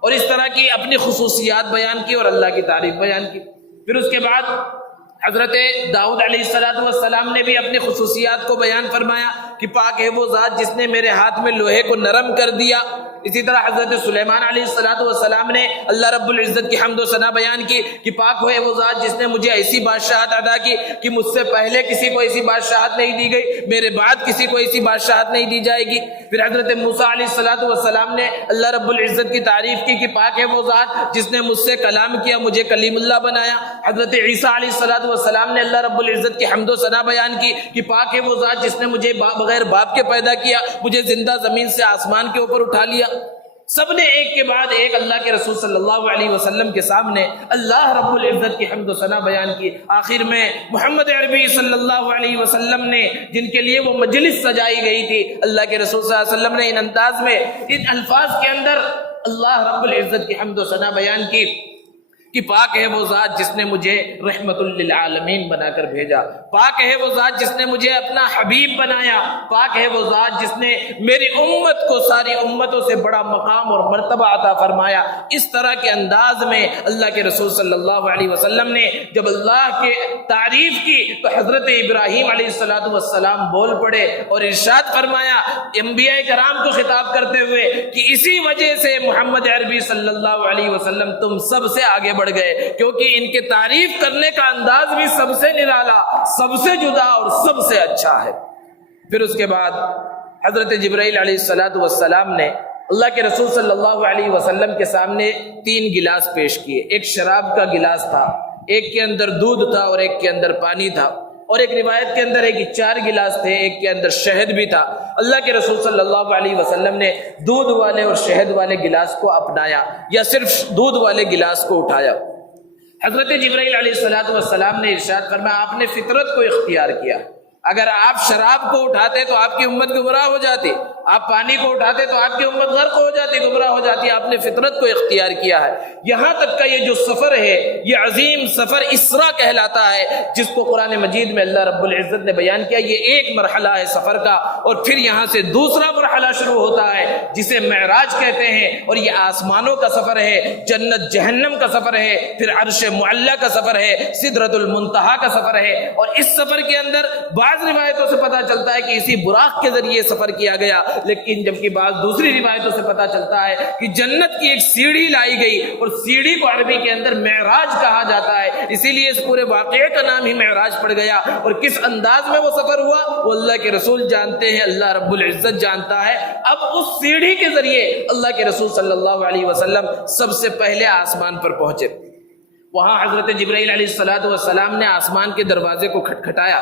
اور اس طرح کی اپنی خصوصیات بیان کی اور اللہ کی تعریف بیان کی۔ پھر اس کے بعد حضرت داؤد علیہ السلام نے بھی اپنی خصوصیات کو بیان فرمایا کہ پاک ہے وہ ذات جس نے میرے ہاتھ میں لوہے کو نرم کر دیا۔ اسی طرح حضرت سلیمان علیہ السلام نے اللہ رب العزت کی حمد و ثنا بیان کی کہ پاک ہے وہ ذات جس نے مجھے ایسی بادشاہت عطا کی کہ مجھ سے پہلے کسی کو ایسی بادشاہت نہیں دی گئی، میرے بعد کسی کو ایسی بادشاہت نہیں دی جائے گی۔ پھر حضرت موسیٰ علیہ السلام نے اللہ رب العزت کی تعریف کی کہ پاک ہے وہ ذات جس نے مجھ سے کلام کیا، مجھے کلیم اللہ بنایا۔ حضرت عیسیٰ علیہ السلام نے اللہ رب العزت کی حمد و ثنا بیان کی کہ پاک ہے وہ ذات جس نے مجھے بغیر باپ کے پیدا کیا، مجھے زندہ زمین سے آسمان کے اوپر اٹھا لیا۔ سب نے ایک کے بعد ایک اللہ کے رسول صلی اللہ علیہ وسلم کے سامنے اللہ رب العزت کی حمد و ثنا بیان کی۔ آخر میں محمد عربی صلی اللہ علیہ وسلم نے جن کے لیے وہ مجلس سجائی گئی تھی، اللہ کے رسول صلی اللہ علیہ وسلم نے ان انداز میں، ان الفاظ کے اندر اللہ رب العزت کی حمد و ثنا بیان کی کہ پاک ہے وہ ذات جس نے مجھے رحمت للعالمین بنا کر بھیجا، پاک ہے وہ ذات جس نے مجھے اپنا حبیب بنایا، پاک ہے وہ ذات جس نے میری امت کو ساری امتوں سے بڑا مقام اور مرتبہ عطا فرمایا۔ اس طرح کے انداز میں اللہ کے رسول صلی اللہ علیہ وسلم نے جب اللہ کے تعریف کی تو حضرت ابراہیم علیہ السلام بول پڑے اور ارشاد فرمایا انبیاء کرام کو خطاب کرتے ہوئے کہ اسی وجہ سے محمد عربی صلی اللہ علیہ وسلم تم سب سے آگے بڑھ گئے، کیونکہ ان کے تعریف کرنے کا انداز بھی سب سے نرالا، سب سے جدا اور سب سے اچھا ہے۔ پھر اس کے بعد حضرت جبرائیل علیہ السلام نے اللہ کے رسول صلی اللہ علیہ وسلم کے سامنے 3 گلاس پیش کیے۔ ایک شراب کا گلاس تھا، ایک کے اندر دودھ تھا اور ایک کے اندر پانی تھا، اور ایک روایت کے اندر ہے کہ 4 گلاس تھے، ایک کے اندر شہد بھی تھا۔ اللہ کے رسول صلی اللہ علیہ وسلم نے دودھ والے اور شہد والے گلاس کو اپنایا یا صرف دودھ والے گلاس کو اٹھایا۔ حضرت جبرائیل علیہ السلام نے ارشاد فرمایا آپ نے فطرت کو اختیار کیا، اگر آپ شراب کو اٹھاتے تو آپ کی امت گمراہ ہو جاتی، آپ پانی کو اٹھاتے تو آپ کی امت غرق ہو جاتی، گمراہ ہو جاتی، آپ نے فطرت کو اختیار کیا ہے۔ یہاں تک کا یہ جو سفر ہے یہ عظیم سفر اسرا کہلاتا ہے، جس کو قرآن مجید میں اللہ رب العزت نے بیان کیا۔ یہ ایک مرحلہ ہے سفر کا، اور پھر یہاں سے دوسرا مرحلہ شروع ہوتا ہے جسے معراج کہتے ہیں، اور یہ آسمانوں کا سفر ہے، جنت جہنم کا سفر ہے، پھر عرش معلی کا سفر ہے، سدرۃ المنتہا کا سفر ہے۔ اور اس سفر کے اندر بعض روایتوں سے پتہ چلتا ہے کہ اسی براق کے ذریعے سفر کیا گیا، لیکن جبکہ بعض دوسری روایتوں سے پتہ چلتا ہے کہ جنت کی ایک سیڑھی لائی گئی، اور سیڑھی کو عربی کے اندر معراج کہا جاتا ہے، اسی لیے اس پورے واقعے کا نام ہی معراج پڑ گیا۔ اور کس انداز میں وہ سفر ہوا وہ اللہ کے رسول جانتے ہیں، اللہ رب العزت جانتا ہے۔ اب اس سیڑھی کے ذریعے اللہ کے رسول صلی اللہ علیہ وسلم سب سے پہلے آسمان پر پہنچے۔ وہاں حضرت جبرائیل علیہ السلام نے آسمان کے دروازے کو کھٹکھٹایا،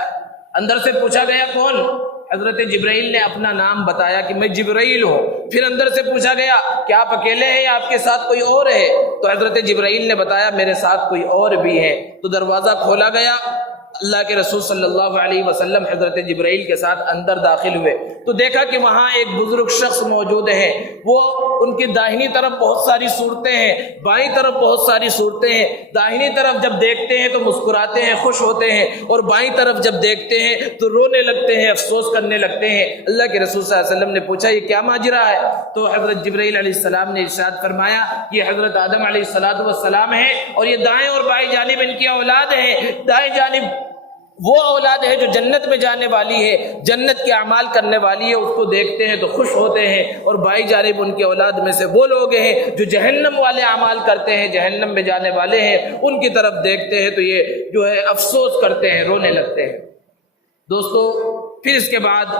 اندر سے پوچھا گیا کون؟ حضرت جبرائیل نے اپنا نام بتایا کہ میں جبرائیل ہوں۔ پھر اندر سے پوچھا گیا کہ آپ اکیلے ہیں یا آپ کے ساتھ کوئی اور ہے؟ تو حضرت جبرائیل نے بتایا میرے ساتھ کوئی اور بھی ہے۔ تو دروازہ کھولا گیا اللہ کے رسول صلی اللہ علیہ وسلم حضرت جبرائیل کے ساتھ اندر داخل ہوئے تو دیکھا کہ وہاں ایک بزرگ شخص موجود ہیں. وہ ان کی داہنی طرف بہت ساری صورتیں ہیں، بائیں طرف بہت ساری صورتیں ہیں. داہنی طرف جب دیکھتے ہیں تو مسکراتے ہیں، خوش ہوتے ہیں، اور بائیں طرف جب دیکھتے ہیں تو رونے لگتے ہیں، افسوس کرنے لگتے ہیں. اللہ کے رسول صلی اللہ علیہ وسلم نے پوچھا یہ کیا ماجرا ہے؟ تو حضرت جبرائیل علیہ السلام نے ارشاد فرمایا یہ حضرت آدم علیہ السلام ہے، اور یہ دائیں اور بائیں جانب ان کی اولاد ہے. دائیں جانب وہ اولاد ہے جو جنت میں جانے والی ہے، جنت کے اعمال کرنے والی ہے، اس کو دیکھتے ہیں تو خوش ہوتے ہیں. اور بائیں جانب ان کی اولاد میں سے وہ لوگ ہیں جو جہنم والے اعمال کرتے ہیں، جہنم میں جانے والے ہیں، ان کی طرف دیکھتے ہیں تو یہ جو ہے افسوس کرتے ہیں، رونے لگتے ہیں. دوستو پھر اس کے بعد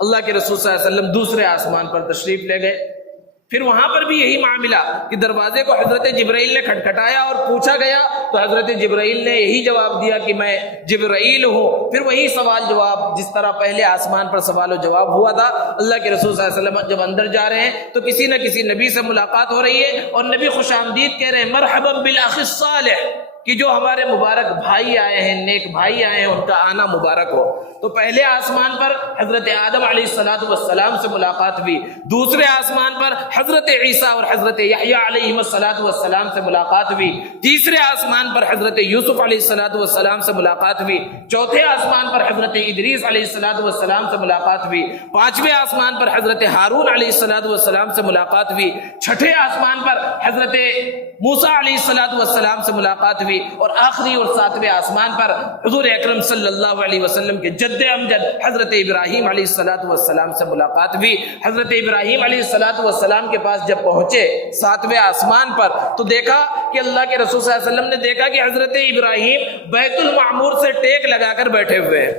اللہ کے رسول صلی اللہ علیہ وسلم دوسرے آسمان پر تشریف لے گئے. پھر وہاں پر بھی یہی معاملہ کہ دروازے کو حضرت جبرائیل نے کھٹکھٹایا اور پوچھا گیا تو حضرت جبرائیل نے یہی جواب دیا کہ میں جبرائیل ہوں. پھر وہی سوال جواب جس طرح پہلے آسمان پر سوال و جواب ہوا تھا. اللہ کے رسول صلی اللہ علیہ وسلم جب اندر جا رہے ہیں تو کسی نہ کسی نبی سے ملاقات ہو رہی ہے اور نبی خوش آمدید کہہ رہے ہیں مرحبا بالاخ الصالح، کہ جو ہمارے مبارک بھائی آئے ہیں، نیک بھائی آئے ہیں، ان کا آنا مبارک ہو. تو پہلے آسمان پر حضرت آدم علیہ السلام سے ملاقات ہوئی، دوسرے آسمان پر حضرت عیسیٰ اور حضرت یحییٰ علیہ السلام سے ملاقات ہوئی، تیسرے آسمان پر حضرت یوسف علیہ السلام سے ملاقات ہوئی، چوتھے آسمان پر حضرت ادریس علیہ السلام سے ملاقات ہوئی، پانچویں آسمان پر حضرت ہارون علیہ السلام سے ملاقات ہوئی، چھٹے آسمان پر حضرت موسیٰ علیہ السلام سے ملاقات ہوئی، اور آخری اور ساتویں آسمان پر حضور اکرم صلی اللہ علیہ وسلم کے جد امجد حضرت ابراہیم علیہ السلام سے ملاقات ہوئی. حضرت ابراہیم علیہ السلام کے پاس جب پہنچے ساتویں آسمان پر تو دیکھا کہ اللہ کے رسول صلی اللہ علیہ وسلم نے دیکھا کہ حضرت ابراہیم بیت المعمور سے ٹیک لگا کر بیٹھے ہوئے ہیں.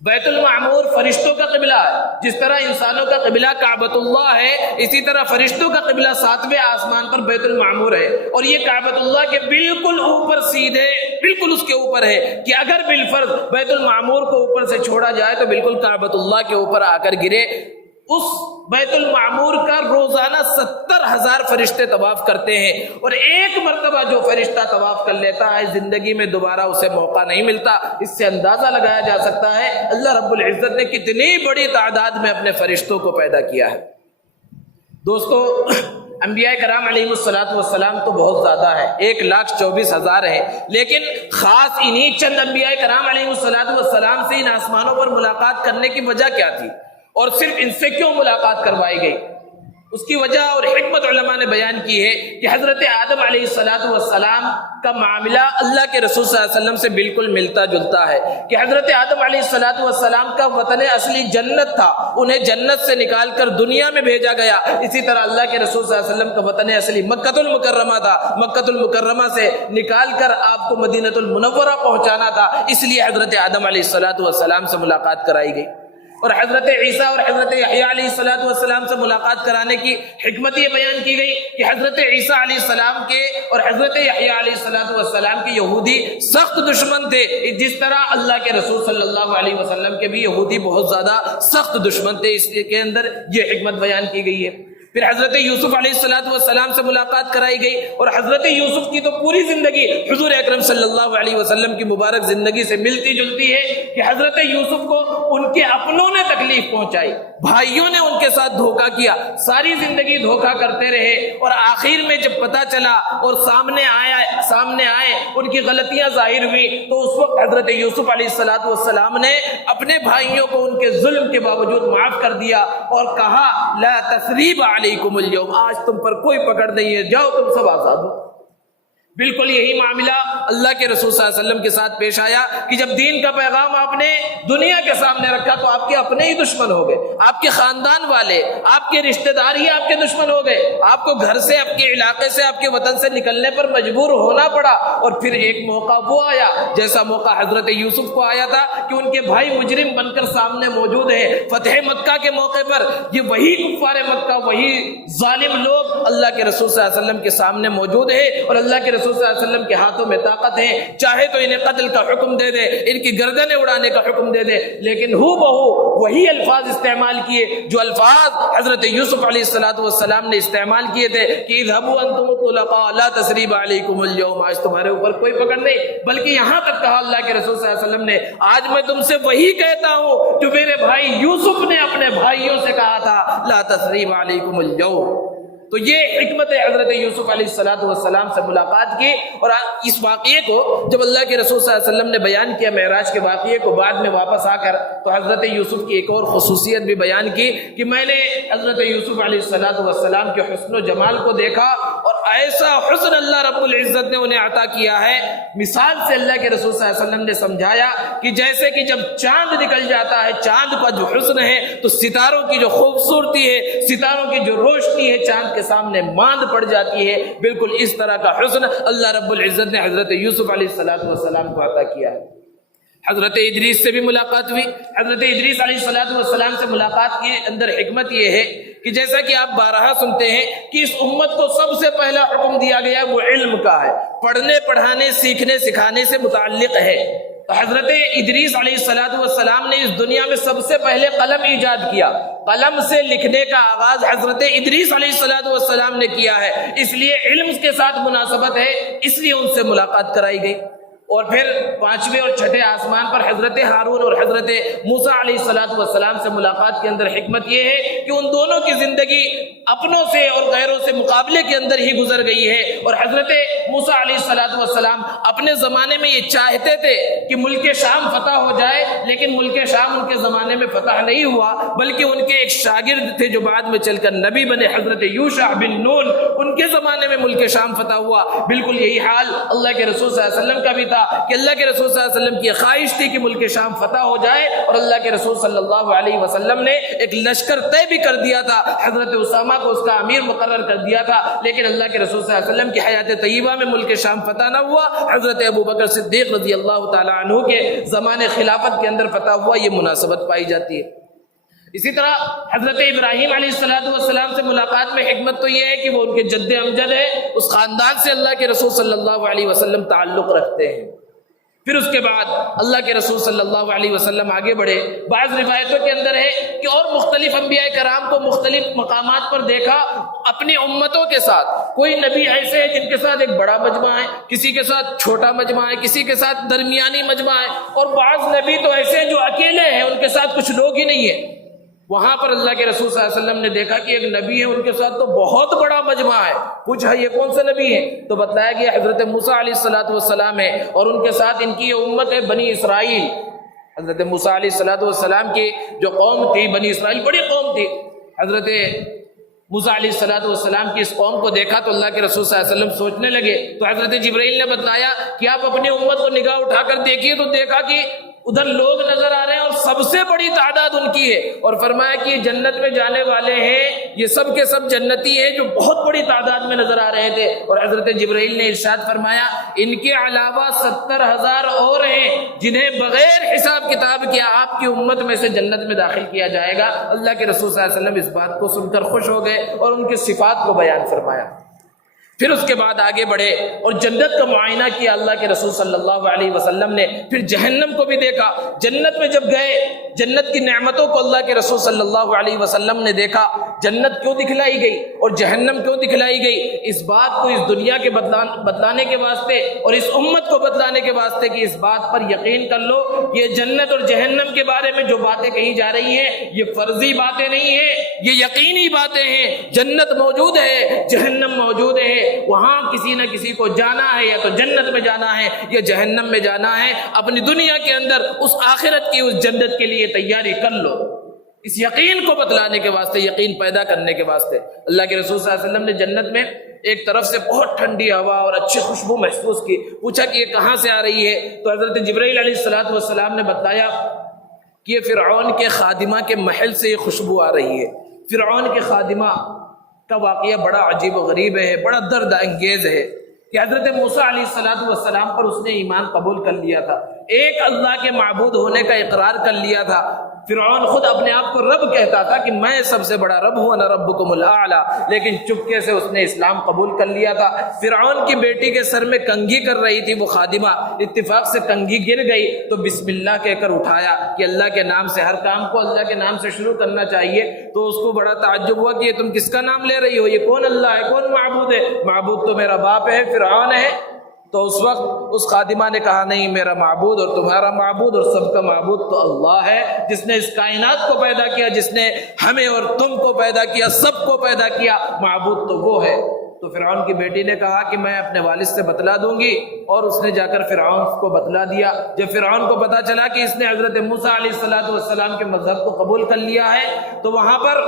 بیت المعمور فرشتوں کا قبلہ ہے، جس طرح انسانوں کا قبلہ کعبۃ اللہ ہے اسی طرح فرشتوں کا قبلہ ساتویں آسمان پر بیت المعمور ہے. اور یہ کعبۃ اللہ کے بالکل اوپر سیدھے بالکل اس کے اوپر ہے کہ اگر بالفرض بیت المعمور کو اوپر سے چھوڑا جائے تو بالکل کعبۃ اللہ کے اوپر آ کر گرے. اس بیت المعمور کا روزانہ 70,000 فرشتے طواف کرتے ہیں، اور ایک مرتبہ جو فرشتہ طواف کر لیتا ہے زندگی میں دوبارہ اسے موقع نہیں ملتا. اس سے اندازہ لگایا جا سکتا ہے اللہ رب العزت نے کتنی بڑی تعداد میں اپنے فرشتوں کو پیدا کیا ہے. دوستو انبیاء کرام علیہ السلام تو بہت زیادہ ہے، 1,24,000 ہیں، لیکن خاص انہی چند انبیاء کرام علیہ السلام سے ان آسمانوں پر ملاقات کرنے کی وجہ کیا تھی اور صرف ان سے کیوں ملاقات کروائی گئی؟ اس کی وجہ اور حکمت علماء نے بیان کی ہے کہ حضرت آدم علیہ السلام کا معاملہ اللہ کے رسول صلی اللہ علیہ وسلم سے بالکل ملتا جلتا ہے کہ حضرت آدم علیہ السلام کا وطن اصلی جنت تھا، انہیں جنت سے نکال کر دنیا میں بھیجا گیا. اسی طرح اللہ کے رسول صلی اللہ علیہ وسلم کا وطن اصلی مکۃ المکرمہ تھا، مکۃ المکرمہ سے نکال کر آپ کو مدینہ المنورہ پہنچانا تھا، اس لیے حضرت آدم علیہ السلام سے ملاقات کرائی گئی. اور حضرت عیسیٰ اور حضرت یحییٰ علیہ السلام سے ملاقات کرانے کی حکمت یہ بیان کی گئی کہ حضرت عیسیٰ علیہ السلام کے اور حضرت یحییٰ علیہ السلام کے یہودی سخت دشمن تھے، جس طرح اللہ کے رسول صلی اللہ علیہ وسلم کے بھی یہودی بہت زیادہ سخت دشمن تھے. اس کے اندر یہ حکمت بیان کی گئی ہے. پھر حضرت یوسف علیہ السلام سے ملاقات کرائی گئی، اور حضرت یوسف کی تو پوری زندگی حضور اکرم صلی اللہ علیہ وسلم کی مبارک زندگی سے ملتی جلتی ہے کہ حضرت یوسف کو ان کے اپنوں نے تکلیف پہنچائی، بھائیوں نے ان کے ساتھ دھوکہ کیا، ساری زندگی دھوکہ کرتے رہے، اور آخر میں جب پتہ چلا اور سامنے آئے ان کی غلطیاں ظاہر ہوئی تو اس وقت حضرت یوسف علیہ السلام نے اپنے بھائیوں کو ان کے ظلم کے باوجود معاف کر دیا اور کہا لا تثریب علیکم اليوم، آج تم پر کوئی پکڑ نہیں ہے، جاؤ تم سب آزاد ہو. بالکل یہی معاملہ اللہ کے رسول صلی اللہ علیہ وسلم کے ساتھ پیش آیا کہ جب دین کا پیغام آپ نے دنیا کے سامنے رکھا تو آپ کے اپنے ہی دشمن ہو گئے، آپ کے خاندان والے، آپ کے رشتہ دار ہی آپ کے دشمن ہو گئے، آپ کو گھر سے، آپ کے علاقے سے، آپ کے وطن سے نکلنے پر مجبور ہونا پڑا. اور پھر ایک موقع وہ آیا جیسا موقع حضرت یوسف کو آیا تھا کہ ان کے بھائی مجرم بن کر سامنے موجود ہیں. فتح مکہ کے موقع پر یہ وہی کفار مکہ، وہی ظالم لوگ اللہ کے رسول صلی اللہ علیہ وسلم کے سامنے موجود ہیں، اور اللہ کے رسول رسول صلی اللہ علیہ وسلم کے ہاتھوں میں طاقت ہے، چاہے تو انہیں قتل کا حکم دے دے، ان کی گردنیں اڑانے کا حکم دے دے، لیکن ہو بہو وہی الفاظ استعمال کیے جو الفاظ حضرت یوسف علیہ السلام نے استعمال کیے تھے کہ اذهبوا انتم الطلقاء لا تثریب علیکم اليوم، آج تمہارے اوپر کوئی پکڑ نہیں، بلکہ یہاں تک کہا اللہ کے رسول صلی اللہ علیہ وسلم نے آج میں تم سے وہی کہتا ہوں جو میرے بھائی یوسف نے اپنے بھائیوں سے کہا تھا، لا تثریب علیکم اليوم۔ تو یہ حکمت حضرت یوسف علیہ السلام سے ملاقات کی، اور اس واقعے کو جب اللہ کے رسول صلی اللہ علیہ وسلم نے بیان کیا معراج کے واقعے کو، بعد میں واپس آ کر تو حضرت یوسف کی ایک اور خصوصیت بھی بیان کی کہ میں نے حضرت یوسف علیہ السلام کے حسن و جمال کو دیکھا، اور ایسا حسن اللہ رب العزت نے انہیں عطا کیا ہے، مثال سے اللہ کے رسول صلی اللہ علیہ وسلم نے سمجھایا کہ جیسے کہ جب چاند نکل جاتا ہے، چاند کا جو حسن ہے تو ستاروں کی جو خوبصورتی ہے، ستاروں کی جو روشنی ہے چاند کے سامنے ماند پڑ جاتی ہے، بالکل اس طرح کا حسن اللہ رب العزت نے حضرت یوسف علیہ السلام کو عطا کیا ہے۔ حضرت ادریس سے بھی ملاقات ہوئی، حضرت ادریس علیہ السلام سے ملاقات کے اندر حکمت یہ ہے کہ جیسا کہ آپ بارہا سنتے ہیں کہ اس امت کو سب سے پہلا حکم دیا گیا وہ علم کا ہے، پڑھنے پڑھانے سیکھنے سکھانے سے متعلق ہے۔ تو حضرت ادریس علیہ السلام نے اس دنیا میں سب سے پہلے قلم ایجاد کیا، قلم سے لکھنے کا آغاز حضرت ادریس علیہ السلام نے کیا ہے، اس لیے علم کے ساتھ مناسبت ہے، اس لیے ان سے ملاقات کرائی گئی۔ اور پھر پانچویں اور چھٹے آسمان پر حضرت ہارون اور حضرت موسیٰ علیہ السلام سے ملاقات کے اندر حکمت یہ ہے کہ ان دونوں کی زندگی اپنوں سے اور غیروں سے مقابلے کے اندر ہی گزر گئی ہے، اور حضرت موسیٰ علیہ السلام اپنے زمانے میں یہ چاہتے تھے کہ ملک شام فتح ہو جائے، لیکن ملک شام ان کے زمانے میں فتح نہیں ہوا، بلکہ ان کے ایک شاگرد تھے جو بعد میں چل کر نبی بنے، حضرت یوشع بن نون، ان کے زمانے میں ملک شام فتح ہوا۔ بالکل یہی حال اللہ کے رسول صلی اللہ علیہ وسلم کا بھی تھا کہ اللہ کے رسول صلی اللہ علیہ وسلم کی خواہش تھی کہ ملک شام فتح ہو جائے، اور اللہ کے رسول صلی اللہ علیہ وسلم نے ایک لشکر طے بھی کر دیا تھا، حضرت اسامہ کو اس کا امیر مقرر کر دیا تھا، لیکن اللہ کے رسول صلی اللہ علیہ وسلم کی حیات طیبہ میں ملک شام فتح نہ ہوا، حضرت ابوبکر صدیق رضی اللہ تعالی عنہ کے زمانے خلافت کے اندر فتح ہوا، یہ مناسبت پائی جاتی ہے۔ اسی طرح حضرت ابراہیم علیہ السلام سے ملاقات میں حکمت تو یہ ہے کہ وہ ان کے جد امجد ہے، اس خاندان سے اللہ کے رسول صلی اللہ علیہ وسلم تعلق رکھتے ہیں۔ پھر اس کے بعد اللہ کے رسول صلی اللہ علیہ وسلم آگے بڑھے، بعض روایتوں کے اندر ہے کہ اور مختلف انبیاء کرام کو مختلف مقامات پر دیکھا اپنی امتوں کے ساتھ، کوئی نبی ایسے ہیں جن کے ساتھ ایک بڑا مجمع ہے، کسی کے ساتھ چھوٹا مجمع ہے، کسی کے ساتھ درمیانی مجمع ہے، اور بعض نبی تو ایسے ہیں جو اکیلے ہیں، ان کے ساتھ کچھ لوگ ہی نہیں ہیں۔ وہاں پر اللہ کے رسول صلی اللہ علیہ وسلم نے دیکھا کہ ایک نبی ہے، ان کے ساتھ تو بہت بڑا مجمع ہے، پوچھا یہ کون سے نبی ہے؟ تو بتلایا گیا حضرت موسیٰ علیہ السلام ہے، اور ان کے ساتھ ان کی یہ امت ہے بنی اسرائیل۔ حضرت موسیٰ علیہ السلام کی جو قوم تھی بنی اسرائیل، بڑی قوم تھی، حضرت موسیٰ علیہ السلام کی اس قوم کو دیکھا تو اللہ کے رسول صلی اللہ علیہ وسلم سوچنے لگے، تو حضرت جبرائیل نے بتلایا کہ آپ اپنی امت کو نگاہ اٹھا کر دیکھیے، تو دیکھا کہ ادھر لوگ نظر آ رہے ہیں اور سب سے بڑی تعداد ان کی ہے، اور فرمایا کہ یہ جنت میں جانے والے ہیں، یہ سب کے سب جنتی ہیں جو بہت بڑی تعداد میں نظر آ رہے تھے۔ اور حضرت جبرائیل نے ارشاد فرمایا ان کے علاوہ 70,000 اور ہیں جنہیں بغیر حساب کتاب کے آپ کی امت میں سے جنت میں داخل کیا جائے گا۔ اللہ کے رسول صلی اللہ علیہ وسلم اس بات کو سن کر خوش ہو گئے اور ان کی صفات کو بیان فرمایا۔ پھر اس کے بعد آگے بڑھے اور جنت کا معائنہ کیا اللہ کے رسول صلی اللہ علیہ وسلم نے، پھر جہنم کو بھی دیکھا۔ جنت میں جب گئے، جنت کی نعمتوں کو اللہ کے رسول صلی اللہ علیہ وسلم نے دیکھا، جنت کیوں دکھلائی گئی اور جہنم کیوں دکھلائی گئی، اس بات کو اس دنیا کے بتلانے کے واسطے اور اس امت کو بتلانے کے واسطے کہ اس بات پر یقین کر لو، یہ جنت اور جہنم کے بارے میں جو باتیں کہی جا رہی ہیں یہ فرضی باتیں نہیں ہیں، یہ یقینی باتیں ہیں۔ جنت موجود ہے، جہنم موجود ہے، وہاں کسی نہ کسی کو جانا ہے، یا تو جنت میں جانا ہے یا جہنم میں جانا ہے۔ اپنی دنیا کے اندر اس آخرت کی، اس جنت کے لیے تیاری کر لو، اس یقین کو بتلانے کے واسطے، یقین پیدا کرنے کے واسطے۔ اللہ کے رسول صلی اللہ علیہ وسلم نے جنت میں ایک طرف سے بہت ٹھنڈی ہوا اور اچھی خوشبو محسوس کی، پوچھا کہ یہ کہاں سے آ رہی ہے؟ تو حضرت جبرائیل علیہ السلام نے بتایا کہ یہ فرعون کے خادمہ کے محل سے یہ خوشبو آ رہی ہے۔ فرعون کے خادمہ کا واقعہ بڑا عجیب و غریب ہے، بڑا درد انگیز ہے کہ حضرت موسیٰ علیہ السلام پر اس نے ایمان قبول کر لیا تھا، ایک اللہ کے معبود ہونے کا اقرار کر لیا تھا۔ فرعون خود اپنے آپ کو رب کہتا تھا کہ میں سب سے بڑا رب ہوں، انا ربکم الاعلی، لیکن چپکے سے اس نے اسلام قبول کر لیا تھا۔ فرعون کی بیٹی کے سر میں کنگھی کر رہی تھی وہ خادمہ، اتفاق سے کنگھی گر گئی تو بسم اللہ کہہ کر اٹھایا کہ اللہ کے نام سے، ہر کام کو اللہ کے نام سے شروع کرنا چاہیے۔ تو اس کو بڑا تعجب ہوا کہ یہ تم کس کا نام لے رہی ہو، یہ کون اللہ ہے، کون معبود ہے؟ معبود تو میرا باپ ہے، فرعون ہے۔ تو اس وقت اس خادمہ نے کہا نہیں، میرا معبود اور تمہارا معبود اور سب کا معبود تو اللہ ہے، جس نے اس کائنات کو پیدا کیا، جس نے ہمیں اور تم کو پیدا کیا، سب کو پیدا کیا، معبود تو وہ ہے۔ تو فرعون کی بیٹی نے کہا کہ میں اپنے والد سے بتلا دوں گی، اور اس نے جا کر فرعون کو بتلا دیا۔ جب فرعون کو پتا چلا کہ اس نے حضرت موسیٰ علیہ السلام کے مذہب کو قبول کر لیا ہے، تو وہاں پر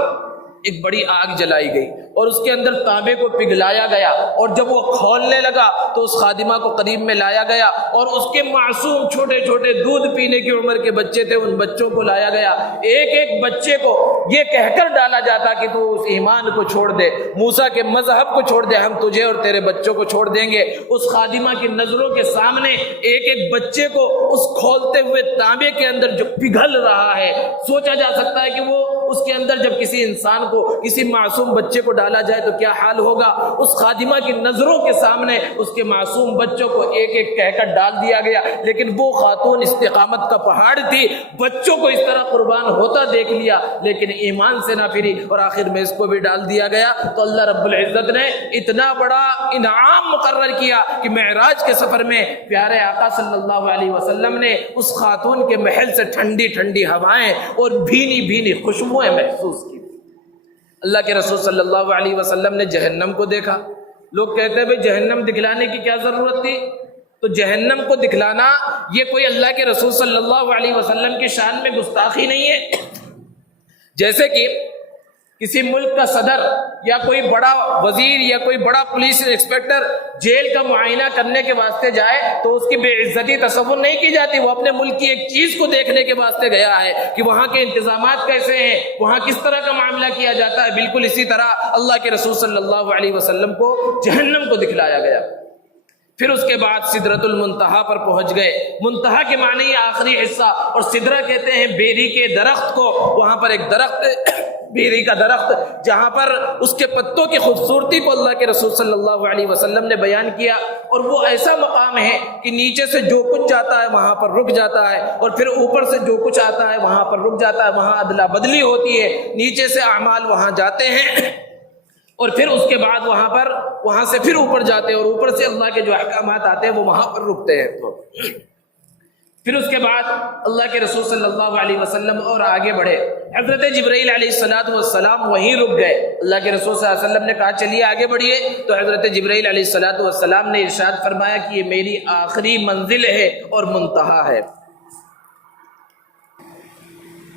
ایک بڑی آگ جلائی گئی اور اس کے اندر تانبے کو پگھلایا گیا، اور جب وہ کھولنے لگا تو اس خادمہ کو قریب میں لایا گیا، اور اس کے معصوم چھوٹے چھوٹے دودھ پینے کی عمر کے بچے تھے، ان بچوں کو لایا گیا۔ ایک ایک بچے کو یہ کہہ کر ڈالا جاتا کہ تو اس ایمان کو چھوڑ دے، موسیٰ کے مذہب کو چھوڑ دے، ہم تجھے اور تیرے بچوں کو چھوڑ دیں گے۔ اس خادمہ کی نظروں کے سامنے ایک ایک بچے کو اس کھولتے ہوئے تانبے کے اندر جو پگھل رہا ہے، سوچا جا سکتا ہے کہ وہ اس کے اندر جب کسی انسان کو، کسی معصوم بچے کو ڈالا جائے تو کیا حال ہوگا۔ اس خادمہ کی نظروں کے سامنے اس کے معصوم بچوں کو ایک ایک کہہ کر ڈال دیا گیا، لیکن وہ خاتون استقامت کا پہاڑ تھی، بچوں کو اس طرح قربان ہوتا دیکھ لیا لیکن ایمان سے نہ پھری، اور آخر میں اس کو بھی ڈال دیا گیا۔ تو اللہ رب العزت نے اتنا بڑا انعام مقرر کیا کہ معراج کے سفر میں پیارے آقا صلی اللہ علیہ وسلم نے اس خاتون کے محل سے ٹھنڈی ٹھنڈی ہوائیں اور بھینی بھینی خوشبوئیں محسوس کی۔ اللہ کے رسول صلی اللہ علیہ وسلم نے جہنم کو دیکھا۔ لوگ کہتے ہیں بھئی جہنم دکھلانے کی کیا ضرورت تھی؟ تو جہنم کو دکھلانا یہ کوئی اللہ کے رسول صلی اللہ علیہ وسلم کی شان میں گستاخی نہیں ہے۔ جیسے کہ کسی ملک کا صدر یا کوئی بڑا وزیر یا کوئی بڑا پولیس انسپکٹر جیل کا معائنہ کرنے کے واسطے جائے تو اس کی بے عزتی تصور نہیں کی جاتی، وہ اپنے ملک کی ایک چیز کو دیکھنے کے واسطے گیا ہے کہ وہاں کے انتظامات کیسے ہیں، وہاں کس طرح کا معاملہ کیا جاتا ہے۔ بالکل اسی طرح اللہ کے رسول صلی اللہ علیہ وسلم کو جہنم کو دکھلایا گیا۔ پھر اس کے بعد سدرۃ المنتہا پر پہنچ گئے۔ منتہا کے معنی آخری حصہ، اور سدرہ کہتے ہیں بیری کے درخت کو۔ وہاں پر ایک درخت، بیری کا درخت، جہاں پر اس کے پتوں کی خوبصورتی کو اللہ کے رسول صلی اللہ علیہ وسلم نے بیان کیا، اور وہ ایسا مقام ہے کہ نیچے سے جو کچھ جاتا ہے وہاں پر رک جاتا ہے، اور پھر اوپر سے جو کچھ آتا ہے وہاں پر رک جاتا ہے، وہاں ادلا بدلی ہوتی ہے، نیچے سے اعمال وہاں جاتے ہیں اور پھر اس کے بعد وہاں سے پھر اوپر جاتے ہیں، اور اوپر سے اللہ کے جو احکامات آتے ہیں وہ وہاں پر رکتے ہیں۔ تو پھر اس کے بعد اللہ کے رسول صلی اللہ علیہ وسلم اور آگے بڑھے۔ حضرت جبرائیل علیہ السلام وہیں رک گئے۔ اللہ کے رسول صلی اللہ علیہ وسلم نے کہا چلیے آگے بڑھیے، تو حضرت جبرائیل علیہ السلام نے ارشاد فرمایا کہ یہ میری آخری منزل ہے اور منتہا ہے،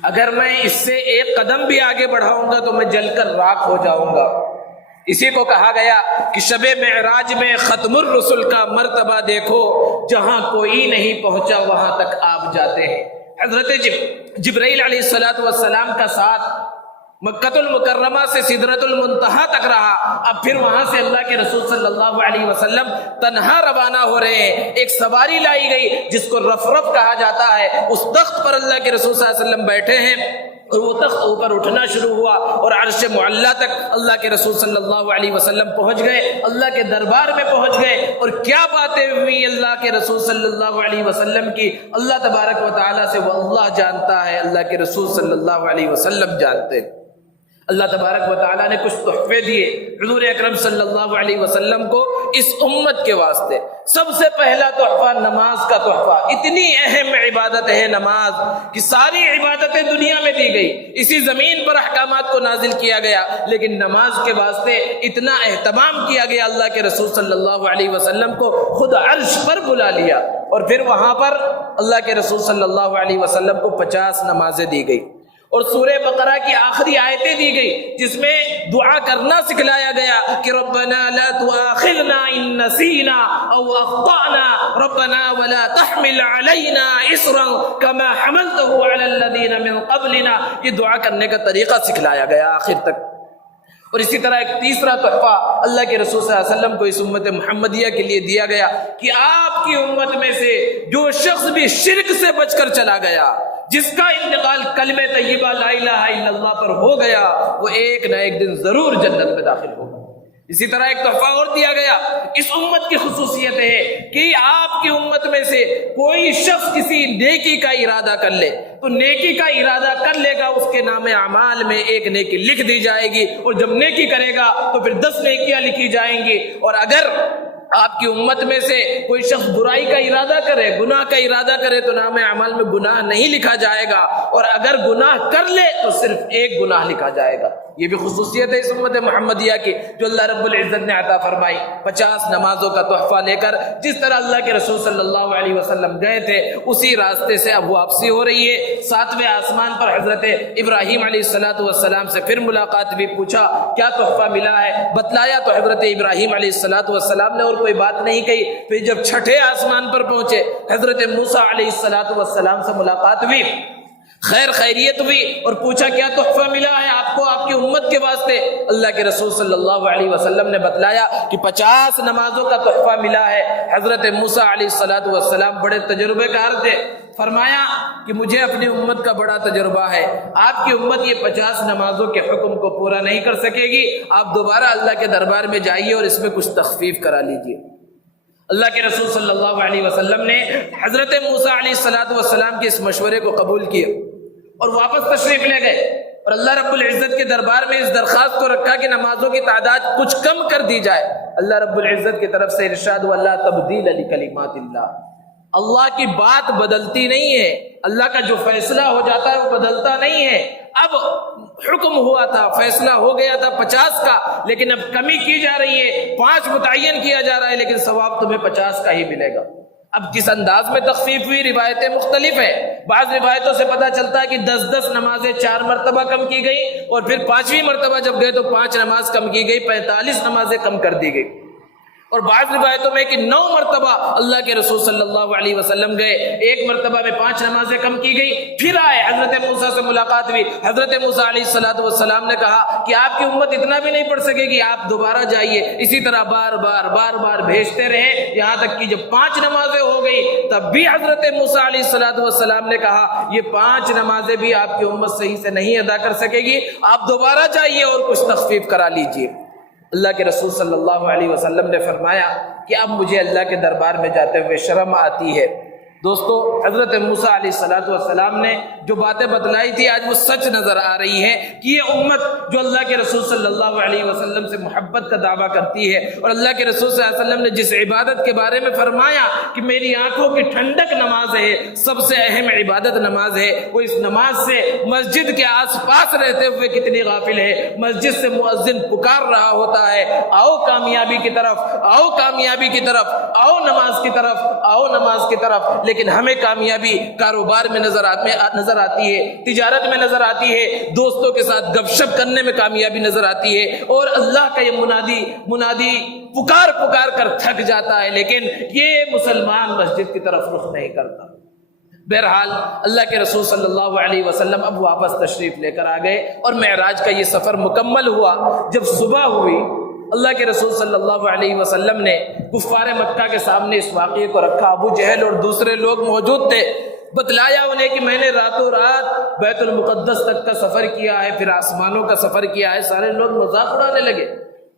اگر میں اس سے ایک قدم بھی آگے بڑھاؤں گا تو میں جل کر راکھ ہو جاؤں گا۔ اسی کو کہا گیا کہ شب معراج میں ختم الرسل کا مرتبہ دیکھو، جہاں کوئی نہیں پہنچا وہاں تک آپ جاتے ہیں۔ حضرت جبرائیل علیہ السلام کا ساتھ مکہ المکرمہ سے سدرۃ المنتہا تک رہا۔ اب پھر وہاں سے اللہ کے رسول صلی اللہ علیہ وسلم تنہا روانہ ہو رہے ہیں۔ ایک سواری لائی گئی جس کو رفرف کہا جاتا ہے، اس تخت پر اللہ کے رسول صلی اللہ علیہ وسلم بیٹھے ہیں، اور وہ تخت اوپر اٹھنا شروع ہوا اور عرش معلیٰ تک اللہ کے رسول صلی اللہ علیہ وسلم پہنچ گئے، اللہ کے دربار میں پہنچ گئے۔ اور کیا باتیں ہوئی اللہ کے رسول صلی اللہ علیہ وسلم کی، اللہ تبارک و تعالیٰ سے وہ اللہ جانتا ہے، اللہ کے رسول صلی اللہ علیہ وسلم جانتے ہیں۔ اللہ تبارک و تعالیٰ نے کچھ تحفے دیے حضور اکرم صلی اللہ علیہ وسلم کو اس امت کے واسطے۔ سب سے پہلا تحفہ نماز کا تحفہ۔ اتنی اہم عبادت ہے نماز کہ ساری عبادتیں دنیا میں دی گئی، اسی زمین پر احکامات کو نازل کیا گیا، لیکن نماز کے واسطے اتنا اہتمام کیا گیا، اللہ کے رسول صلی اللہ علیہ وسلم کو خود عرش پر بلا لیا، اور پھر وہاں پر اللہ کے رسول صلی اللہ علیہ وسلم کو 50 نمازیں دی گئی، اور سورہ بقرہ کی آخری آیتیں دی گئی جس میں دعا کرنا سکھلایا گیا کہ ربنا لا تؤاخذنا ان نسینا او اخطأنا ربنا ولا تحمل علینا اصرا كما حملته على الذین من قبلنا۔ یہ دعا کرنے کا طریقہ سکھلایا گیا آخر تک، اور اسی طرح ایک تیسرا تحفہ اللہ کے رسول صلی اللہ علیہ وسلم کو اس امت محمدیہ کے لیے دیا گیا کہ آپ کی امت میں سے جو شخص بھی شرک سے بچ کر چلا گیا، جس کا انتقال کلمہ طیبہ لا الہ الا اللہ پر ہو گیا، وہ ایک نہ ایک دن ضرور جنت میں داخل ہوگا۔ اسی طرح ایک تحفہ اور دیا گیا، اس امت کی خصوصیت ہے کہ آپ کی امت میں سے کوئی شخص کسی نیکی کا ارادہ کر لے تو نیکی کا ارادہ کر لے گا، اس کے نام اعمال میں ایک نیکی لکھ دی جائے گی، اور جب نیکی کرے گا تو پھر 10 نیکیاں لکھی جائیں گی۔ اور اگر آپ کی امت میں سے کوئی شخص برائی کا ارادہ کرے، گناہ کا ارادہ کرے، تو نام اعمال میں گناہ نہیں لکھا جائے گا، اور اگر گناہ کر لے تو صرف ایک گناہ لکھا جائے گا۔ یہ بھی خصوصیت ہے اس امت محمدیہ کی جو اللہ رب العزت نے عطا فرمائی۔ 50 نمازوں کا تحفہ لے کر جس طرح اللہ کے رسول صلی اللہ علیہ وسلم گئے تھے، اسی راستے سے اب واپسی ہو رہی ہے۔ 7ویں آسمان پر حضرت ابراہیم علیہ السلام سے پھر ملاقات بھی، پوچھا کیا تحفہ ملا ہے، بتلایا تو حضرت ابراہیم علیہ السلام نے اور کوئی بات نہیں کہی۔ پھر جب 6ٹھے آسمان پر پہنچے، حضرت موسیٰ علیہ السلام سے ملاقات ہوئی، خیر خیریت ہوئی، اور پوچھا کیا تحفہ ملا ہے آپ کو آپ کی امت کے واسطے۔ اللہ کے رسول صلی اللہ علیہ وسلم نے بتلایا کہ 50 نمازوں کا تحفہ ملا ہے۔ حضرت موسیٰ علیہ السلام بڑے تجربے کار تھے، فرمایا کہ مجھے اپنی امت کا بڑا تجربہ ہے، آپ کی امت یہ 50 نمازوں کے حکم کو پورا نہیں کر سکے گی، آپ دوبارہ اللہ کے دربار میں جائیے اور اس میں کچھ تخفیف کرا لیجیے۔ اللہ کے رسول صلی اللہ علیہ وسلم نے حضرت موسیٰ علیہ السلام کے اس مشورے کو قبول کیا اور واپس تشریف لے گئے، اور اللہ رب العزت کے دربار میں اس درخواست کو رکھا کہ نمازوں کی تعداد کچھ کم کر دی جائے۔ اللہ رب العزت کی طرف سے ارشاد ہوا لا تبدیل لکلمات اللہ، اللہ کی بات بدلتی نہیں ہے، اللہ کا جو فیصلہ ہو جاتا ہے وہ بدلتا نہیں ہے۔ اب حکم ہوا تھا، فیصلہ ہو گیا تھا 50 کا، لیکن اب کمی کی جا رہی ہے، 5 متعین کیا جا رہا ہے، لیکن ثواب تمہیں 50 کا ہی ملے گا۔ اب کس انداز میں تخفیف ہوئی، روایتیں مختلف ہیں۔ بعض روایتوں سے پتہ چلتا ہے کہ 10 نمازیں 4 مرتبہ کم کی گئی، اور پھر 5ویں مرتبہ جب گئے تو 5 نماز کم کی گئی، 45 نمازیں کم کر دی گئی۔ اور بعض روایتوں میں کہ 9 مرتبہ اللہ کے رسول صلی اللہ علیہ وسلم گئے، 1 مرتبہ میں 5 نمازیں کم کی گئی، پھر آئے، حضرت موسیٰ سے ملاقات ہوئی، حضرت موسیٰ علیہ السلام نے کہا کہ آپ کی امت اتنا بھی نہیں پڑھ سکے گی، آپ دوبارہ جائیے۔ اسی طرح بار بار بھیجتے رہے، یہاں تک کہ جب 5 نمازیں ہو گئی تب بھی حضرت موسیٰ علیہ السلام نے کہا یہ 5 نمازیں بھی آپ کی امت صحیح سے نہیں ادا کر سکے گی، آپ دوبارہ جائیے اور کچھ تخفیف کرا لیجیے۔ اللہ کے رسول صلی اللہ علیہ وسلم نے فرمایا کہ اب مجھے اللہ کے دربار میں جاتے ہوئے شرم آتی ہے۔ دوستو، حضرت موسیٰ علیہ السلام نے جو باتیں بتلائی تھی آج وہ سچ نظر آ رہی ہے کہ یہ امت جو اللہ کے رسول صلی اللہ علیہ وسلم سے محبت کا دعویٰ کرتی ہے، اور اللہ کے رسول صلی اللہ علیہ وسلم نے جس عبادت کے بارے میں فرمایا کہ میری آنکھوں کی ٹھنڈک نماز ہے، سب سے اہم عبادت نماز ہے، وہ اس نماز سے مسجد کے آس پاس رہتے ہوئے کتنی غافل ہے۔ مسجد سے مؤذن پکار رہا ہوتا ہے آؤ کامیابی کی طرف، آؤ کامیابی کی طرف، آؤ نماز کی طرف، آؤ نماز کی طرف، لیکن ہمیں کامیابی کاروبار میں نظر آتی ہے، تجارت میں نظر آتی ہے، دوستوں کے ساتھ گپ شپ کرنے میں کامیابی نظر آتی ہے، اور اللہ کا یہ منادی پکار کر تھک جاتا ہے، لیکن یہ مسلمان مسجد کی طرف رخ نہیں کرتا۔ بہرحال اللہ کے رسول صلی اللہ علیہ وسلم اب واپس تشریف لے کر آ گئے، اور معراج کا یہ سفر مکمل ہوا۔ جب صبح ہوئی، اللہ کے رسول صلی اللہ علیہ وسلم نے کفار مکہ کے سامنے اس واقعے کو رکھا۔ ابو جہل اور دوسرے لوگ موجود تھے، بتلایا انہیں کہ میں نے راتوں رات بیت المقدس تک کا سفر کیا ہے، پھر آسمانوں کا سفر کیا ہے۔ سارے لوگ مذاق اڑانے لگے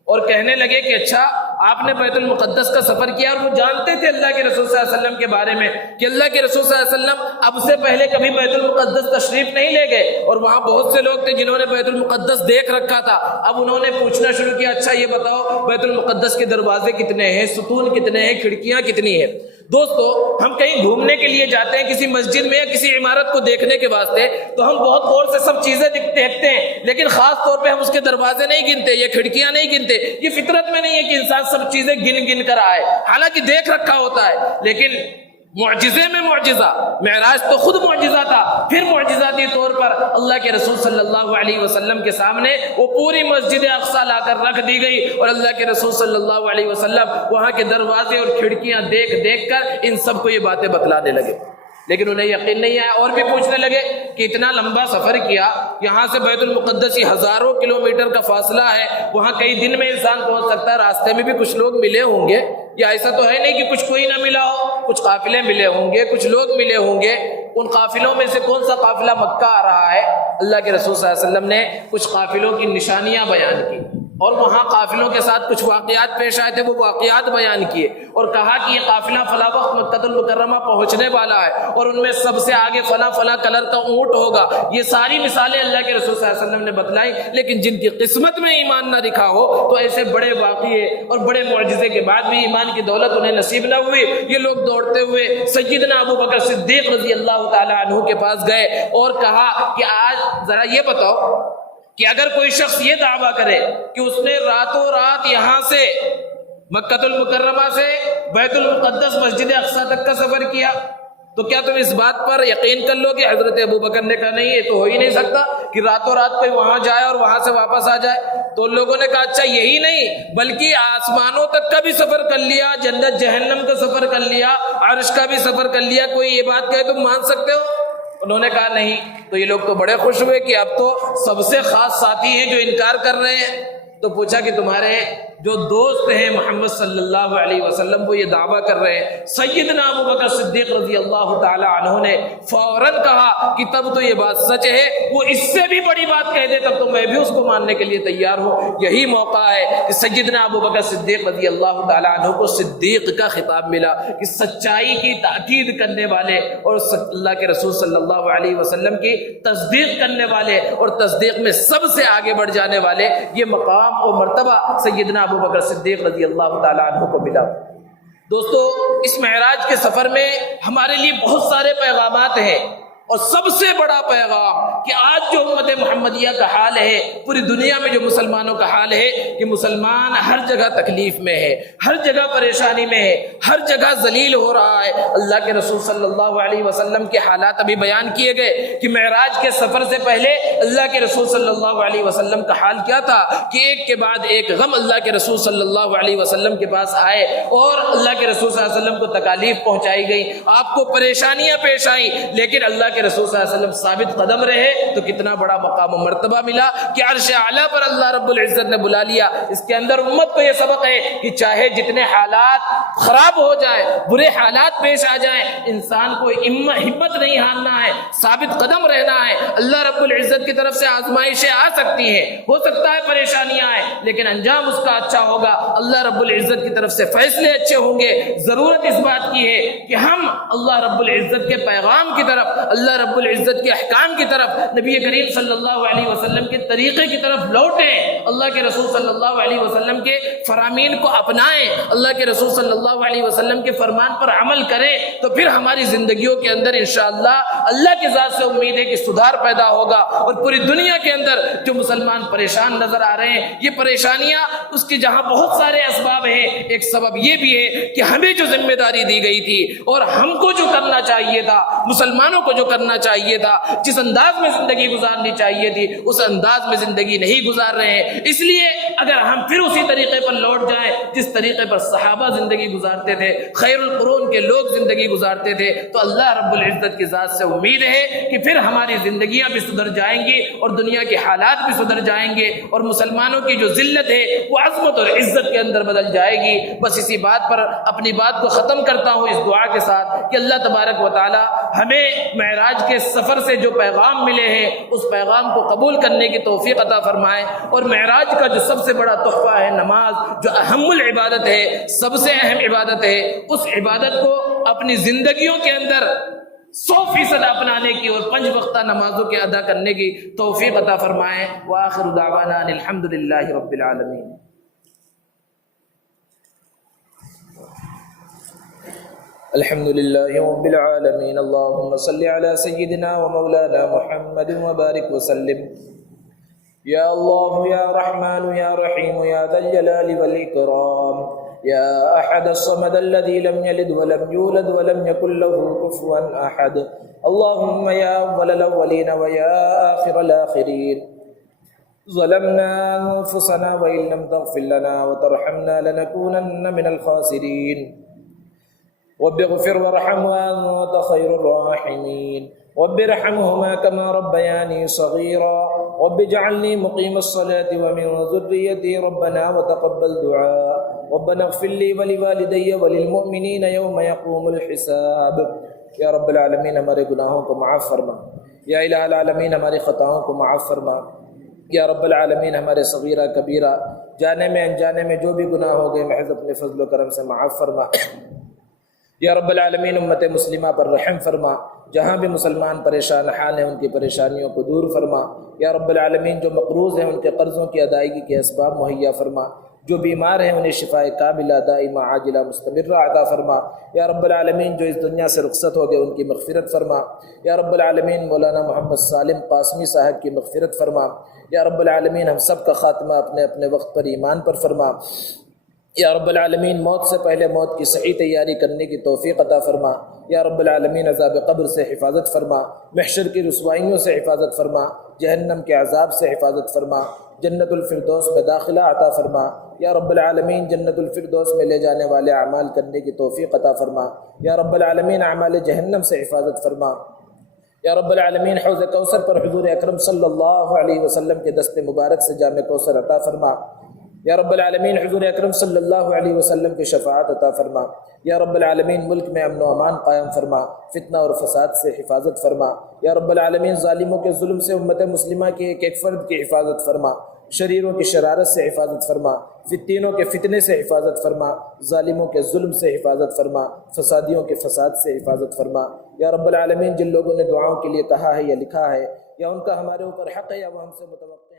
اور کہنے لگے کہ اچھا آپ نے بیت المقدس کا سفر کیا، اور وہ جانتے تھے اللہ کے رسول صلی اللہ علیہ وسلم کے بارے میں کہ اللہ کے رسول صلی اللہ علیہ وسلم اب سے پہلے کبھی بیت المقدس تشریف نہیں لے گئے، اور وہاں بہت سے لوگ تھے جنہوں نے بیت المقدس دیکھ رکھا تھا۔ اب انہوں نے پوچھنا شروع کیا اچھا یہ بتاؤ بیت المقدس کے دروازے کتنے ہیں، ستون کتنے ہیں، کھڑکیاں کتنی ہیں۔ دوستو، ہم کہیں گھومنے کے لیے جاتے ہیں کسی مسجد میں یا کسی عمارت کو دیکھنے کے واسطے، تو ہم بہت غور سے سب چیزیں دیکھتے ہیں، لیکن خاص طور پہ ہم اس کے دروازے نہیں گنتے، یہ کھڑکیاں نہیں گنتے۔ یہ فطرت میں نہیں ہے کہ انسان سب چیزیں گن کر آئے، حالانکہ دیکھ رکھا ہوتا ہے، لیکن معجزے میں معجزہ، معراج تو خود معجزہ تھا، پھر معجزاتی طور پر اللہ کے رسول صلی اللہ علیہ وسلم کے سامنے وہ پوری مسجد اقصیٰ لا کر رکھ دی گئی، اور اللہ کے رسول صلی اللہ علیہ وسلم وہاں کے دروازے اور کھڑکیاں دیکھ کر ان سب کو یہ باتیں بتلانے لگے۔ لیکن انہیں یقین نہیں آیا، اور بھی پوچھنے لگے کہ اتنا لمبا سفر کیا، یہاں سے بیت المقدس ہی ہزاروں کلومیٹر کا فاصلہ ہے، وہاں کئی دن میں انسان پہنچ سکتا ہے، راستے میں بھی کچھ لوگ ملے ہوں گے، یا ایسا تو ہے نہیں کہ کچھ کوئی نہ ملا ہو، کچھ قافلے ملے ہوں گے، کچھ لوگ ملے ہوں گے، ان قافلوں میں سے کون سا قافلہ مکہ آ رہا ہے؟ اللہ کے رسول صلی اللہ علیہ وسلم نے کچھ قافلوں کی نشانیاں بیان کی، اور وہاں قافلوں کے ساتھ کچھ واقعات پیش آئے تھے، وہ واقعات بیان کیے، اور کہا کہ یہ قافلہ فلاں وقت مکہ المکرمہ پہنچنے والا ہے، اور ان میں سب سے آگے فلاں فلاں کلر کا اونٹ ہوگا۔ یہ ساری مثالیں اللہ کے رسول صلی اللہ علیہ وسلم نے بتلائی، لیکن جن کی قسمت میں ایمان نہ لکھا ہو تو ایسے بڑے واقعے اور بڑے معجزے کے بعد بھی ایمان کی دولت انہیں نصیب نہ ہوئی۔ یہ لوگ دوڑتے ہوئے سیدنا ابو بکر صدیق رضی اللہ تعالی عنہ کے پاس گئے اور کہا کہ آج ذرا یہ بتاؤ کہ اگر کوئی شخص یہ دعویٰ کرے کہ اس نے راتوں رات یہاں سے مکہ المکرمہ سے بیت المقدس مسجد اقصی تک کا سفر کیا تو کیا تم اس بات پر یقین کر لو کہ حضرت ابو بکر نے کہا نہیں، یہ تو ہو ہی نہیں سکتا کہ راتوں رات کوئی وہاں جائے اور وہاں سے واپس آ جائے۔ تو لوگوں نے کہا اچھا یہی نہیں بلکہ آسمانوں تک کا بھی سفر کر لیا، جنت جہنم کا سفر کر لیا، عرش کا بھی سفر کر لیا، کوئی یہ بات کہے تم مان سکتے ہو؟ انہوں نے کہا نہیں۔ تو یہ لوگ تو بڑے خوش ہوئے کہ اب تو سب سے خاص ساتھی ہیں جو انکار کر رہے ہیں۔ تو پوچھا کہ تمہارے جو دوست ہیں محمد صلی اللہ علیہ وسلم وہ یہ دعویٰ کر رہے ہیں۔ سیدنا ابو بکر صدیق رضی اللہ تعالی عنہ نے فوراً کہا کہ تب تو یہ بات سچ ہے، وہ اس سے بھی بڑی بات کہہ دے تب تو میں بھی اس کو ماننے کے لیے تیار ہوں۔ یہی موقع ہے کہ سیدنا ابو بکر صدیق رضی اللہ تعالی عنہ کو صدیق کا خطاب ملا کہ سچائی کی تاکید کرنے والے اور اللہ کے رسول صلی اللہ علیہ وسلم کی تصدیق کرنے والے اور تصدیق میں سب سے آگے بڑھ جانے والے، یہ مقام اور مرتبہ سیدنا ابو بکر صدیق رضی اللہ تعالی عنہ کو ملا۔ دوستو، اس معراج کے سفر میں ہمارے لیے بہت سارے پیغامات ہیں، اور سب سے بڑا پیغام کہ آج جو امت محمدیہ کا حال ہے، پوری دنیا میں جو مسلمانوں کا حال ہے کہ مسلمان ہر جگہ تکلیف میں ہے، ہر جگہ پریشانی میں ہے، ہر جگہ ذلیل ہو رہا ہے۔ اللہ کے رسول صلی اللہ علیہ وسلم کے حالات ابھی بیان کیے گئے کہ معراج کے سفر سے پہلے اللہ کے رسول صلی اللہ علیہ وسلم کا حال کیا تھا کہ ایک کے بعد ایک غم اللہ کے رسول صلی اللہ علیہ وسلم کے پاس آئے، اور اللہ کے رسول صلی اللہ علیہ وسلم کو تکالیف پہنچائی گئی، آپ کو پریشانیاں پیش آئیں، لیکن اللہ کے رسول صلی اللہ علیہ وسلم ثابت قدم رہے تو کتنا بڑا مقام و مرتبہ ملا کہ عرش اعلیٰ پر اللہ رب العزت نے بلا لیا۔ اس کے اندر امت کو یہ سبق ہے کہ چاہے جتنے حالات خراب ہو جائے، برے حالات پیش آ جائیں، انسان کو ہمت نہیں ہارنا ہے، ثابت قدم رہنا ہے۔ اللہ رب العزت کی طرف سے آزمائشیں آ سکتی ہیں، ہو سکتا ہے پریشانیاں آئیں، لیکن انجام اس کا اچھا ہوگا، اللہ رب العزت کی طرف سے فیصلے اچھے ہوں گے۔ ضرورت اس بات کی ہے کہ ہم اللہ رب العزت کے پیغام کی طرف، اللہ رب العزت کے احکام کی طرف، نبی کریم صلی اللہ علیہ وسلم کے طریقے کی طرف لوٹیں، اللہ کے رسول صلی اللہ علیہ وسلم کے فرامین کو اپنائیں، اللہ کے رسول صلی اللہ علیہ وسلم کے فرمان پر عمل کریں، تو پھر ہماری زندگیوں کے اندر انشاءاللہ اللہ کی ذات سے امید ہے کہ سدھار پیدا ہوگا، اور پوری دنیا کے اندر جو مسلمان پریشان نظر آ رہے ہیں، یہ پریشانیاں اس کے جہاں بہت سارے اسباب ہیں، ایک سبب یہ بھی ہے کہ ہمیں جو ذمہ داری دی گئی تھی اور ہم کو جو کرنا چاہیے تھا، مسلمانوں کو جو کرنا چاہیے تھا، جس انداز میں زندگی گزارنی چاہیے تھی اس انداز میں زندگی نہیں گزار رہے ہیں۔ اس لیے اگر ہم پھر اسی طریقے پر لوٹ جائیں جس طریقے پر صحابہ زندگی گزارتے تھے، خیر القرون کے لوگ زندگی گزارتے تھے، تو اللہ رب العزت کی ذات سے امید ہے کہ پھر ہماری زندگیاں بھی سدھر جائیں گی اور دنیا کے حالات بھی سدھر جائیں گے، اور مسلمانوں کی جو ذلت ہے وہ عظمت اور عزت کے اندر بدل جائے گی۔ بس اسی بات پر اپنی بات کو ختم کرتا ہوں اس دعا کے ساتھ کہ اللہ تبارک و تعالی ہمیں معراج کے سفر سے جو پیغام ملے ہیں اس پیغام کو قبول کرنے کی توفیق عطا فرمائے، اور معراج کا جو سب سے بڑا تحفہ ہے نماز، جو اہم العبادت ہے، سب سے اہم عبادت ہے، اس عبادت کو اپنی زندگیوں کے اندر 100% اپنانے کی اور 5 وقتہ نمازوں کے ادا کرنے کی توفیق عطا فرمائے۔ وآخر دعوانا الحمدللہ رب العالمین۔ الحمد لله رب العالمين اللهم صل على سيدنا ومولانا محمد وبارك وسلم يا الله يا رحمن يا رحيم يا ذا الجلال والإكرام يا أحد الصمد الذي لم يلد ولم يولد ولم يكن له كفوا أحد اللهم يا أول الأولين ويا آخر الآخرين ظلمنا أنفسنا وإن لم تغفر لنا وترحمنا لنكونن من الخاسرين رب اغفر وارحم وأنت خير الراحمين رب ارحمهما كما ربياني صغيرا رب اجعلني مقيم الصلاة ومن ذريتي ربنا وتقبل دعاء ربنا اغفر لي ولوالدي وللمؤمنين يوم يقوم الحساب۔ یا رب العالمین ہمارے گناہوں کو معاف فرما، یا الہ العالمین ہماری خطاؤں کو معاف فرما، یا رب العالمین ہمارے صغیرہ کبیرہ جانے میں انجانے میں جو بھی گناہ ہو گئے محض اپنے فضل و کرم سے معاف فرما۔ یا رب العالمین امت مسلمہ پر رحم فرما، جہاں بھی مسلمان پریشان حال ہیں ان کی پریشانیوں کو دور فرما۔ یا رب العالمین جو مقروض ہیں ان کے قرضوں کی ادائیگی کے اسباب مہیا فرما، جو بیمار ہیں انہیں شفائے کاملہ دائمہ عاجلہ مستمرہ عطا فرما۔ یا رب العالمین جو اس دنیا سے رخصت ہو گئے ان کی مغفرت فرما۔ یا رب العالمین مولانا محمد سالم قاسمی صاحب کی مغفرت فرما۔ یا رب العالمین ہم سب کا خاتمہ اپنے اپنے وقت پر ایمان پر فرما۔ یا رب العالمین موت سے پہلے موت کی صحیح تیاری کرنے کی توفیق عطا فرما۔ یا رب العالمین عذاب قبر سے حفاظت فرما، محشر کی رسوائیوں سے حفاظت فرما، جہنم کے عذاب سے حفاظت فرما، جنت الفردوس میں داخلہ عطا فرما۔ یا رب العالمین جنت الفردوس میں لے جانے والے اعمال کرنے کی توفیق عطا فرما۔ یا رب العالمین اعمال جہنم سے حفاظت فرما۔ یا رب العالمین حوض کوثر پر حضور اکرم صلی اللہ علیہ وسلم کے دست مبارک سے جام کوثر عطا فرما۔ یا رب العالمین حضور اکرم صلی اللہ علیہ وسلم کی شفاعت عطا فرما۔ یا رب العالمین ملک میں امن و امان قائم فرما، فتنہ اور فساد سے حفاظت فرما۔ یا رب العالمین ظالموں کے ظلم سے امت مسلمہ کے ایک ایک فرد کی حفاظت فرما، شریروں کی شرارت سے حفاظت فرما، فتینوں کے فتنے سے حفاظت فرما، ظالموں کے ظلم سے حفاظت فرما، فسادیوں کے فساد سے حفاظت فرما۔ یا رب العالمین جن لوگوں نے دعاؤں کے لیے کہا ہے یا لکھا ہے یا ان کا ہمارے اوپر حق ہے یا وہ ہم سے متوقع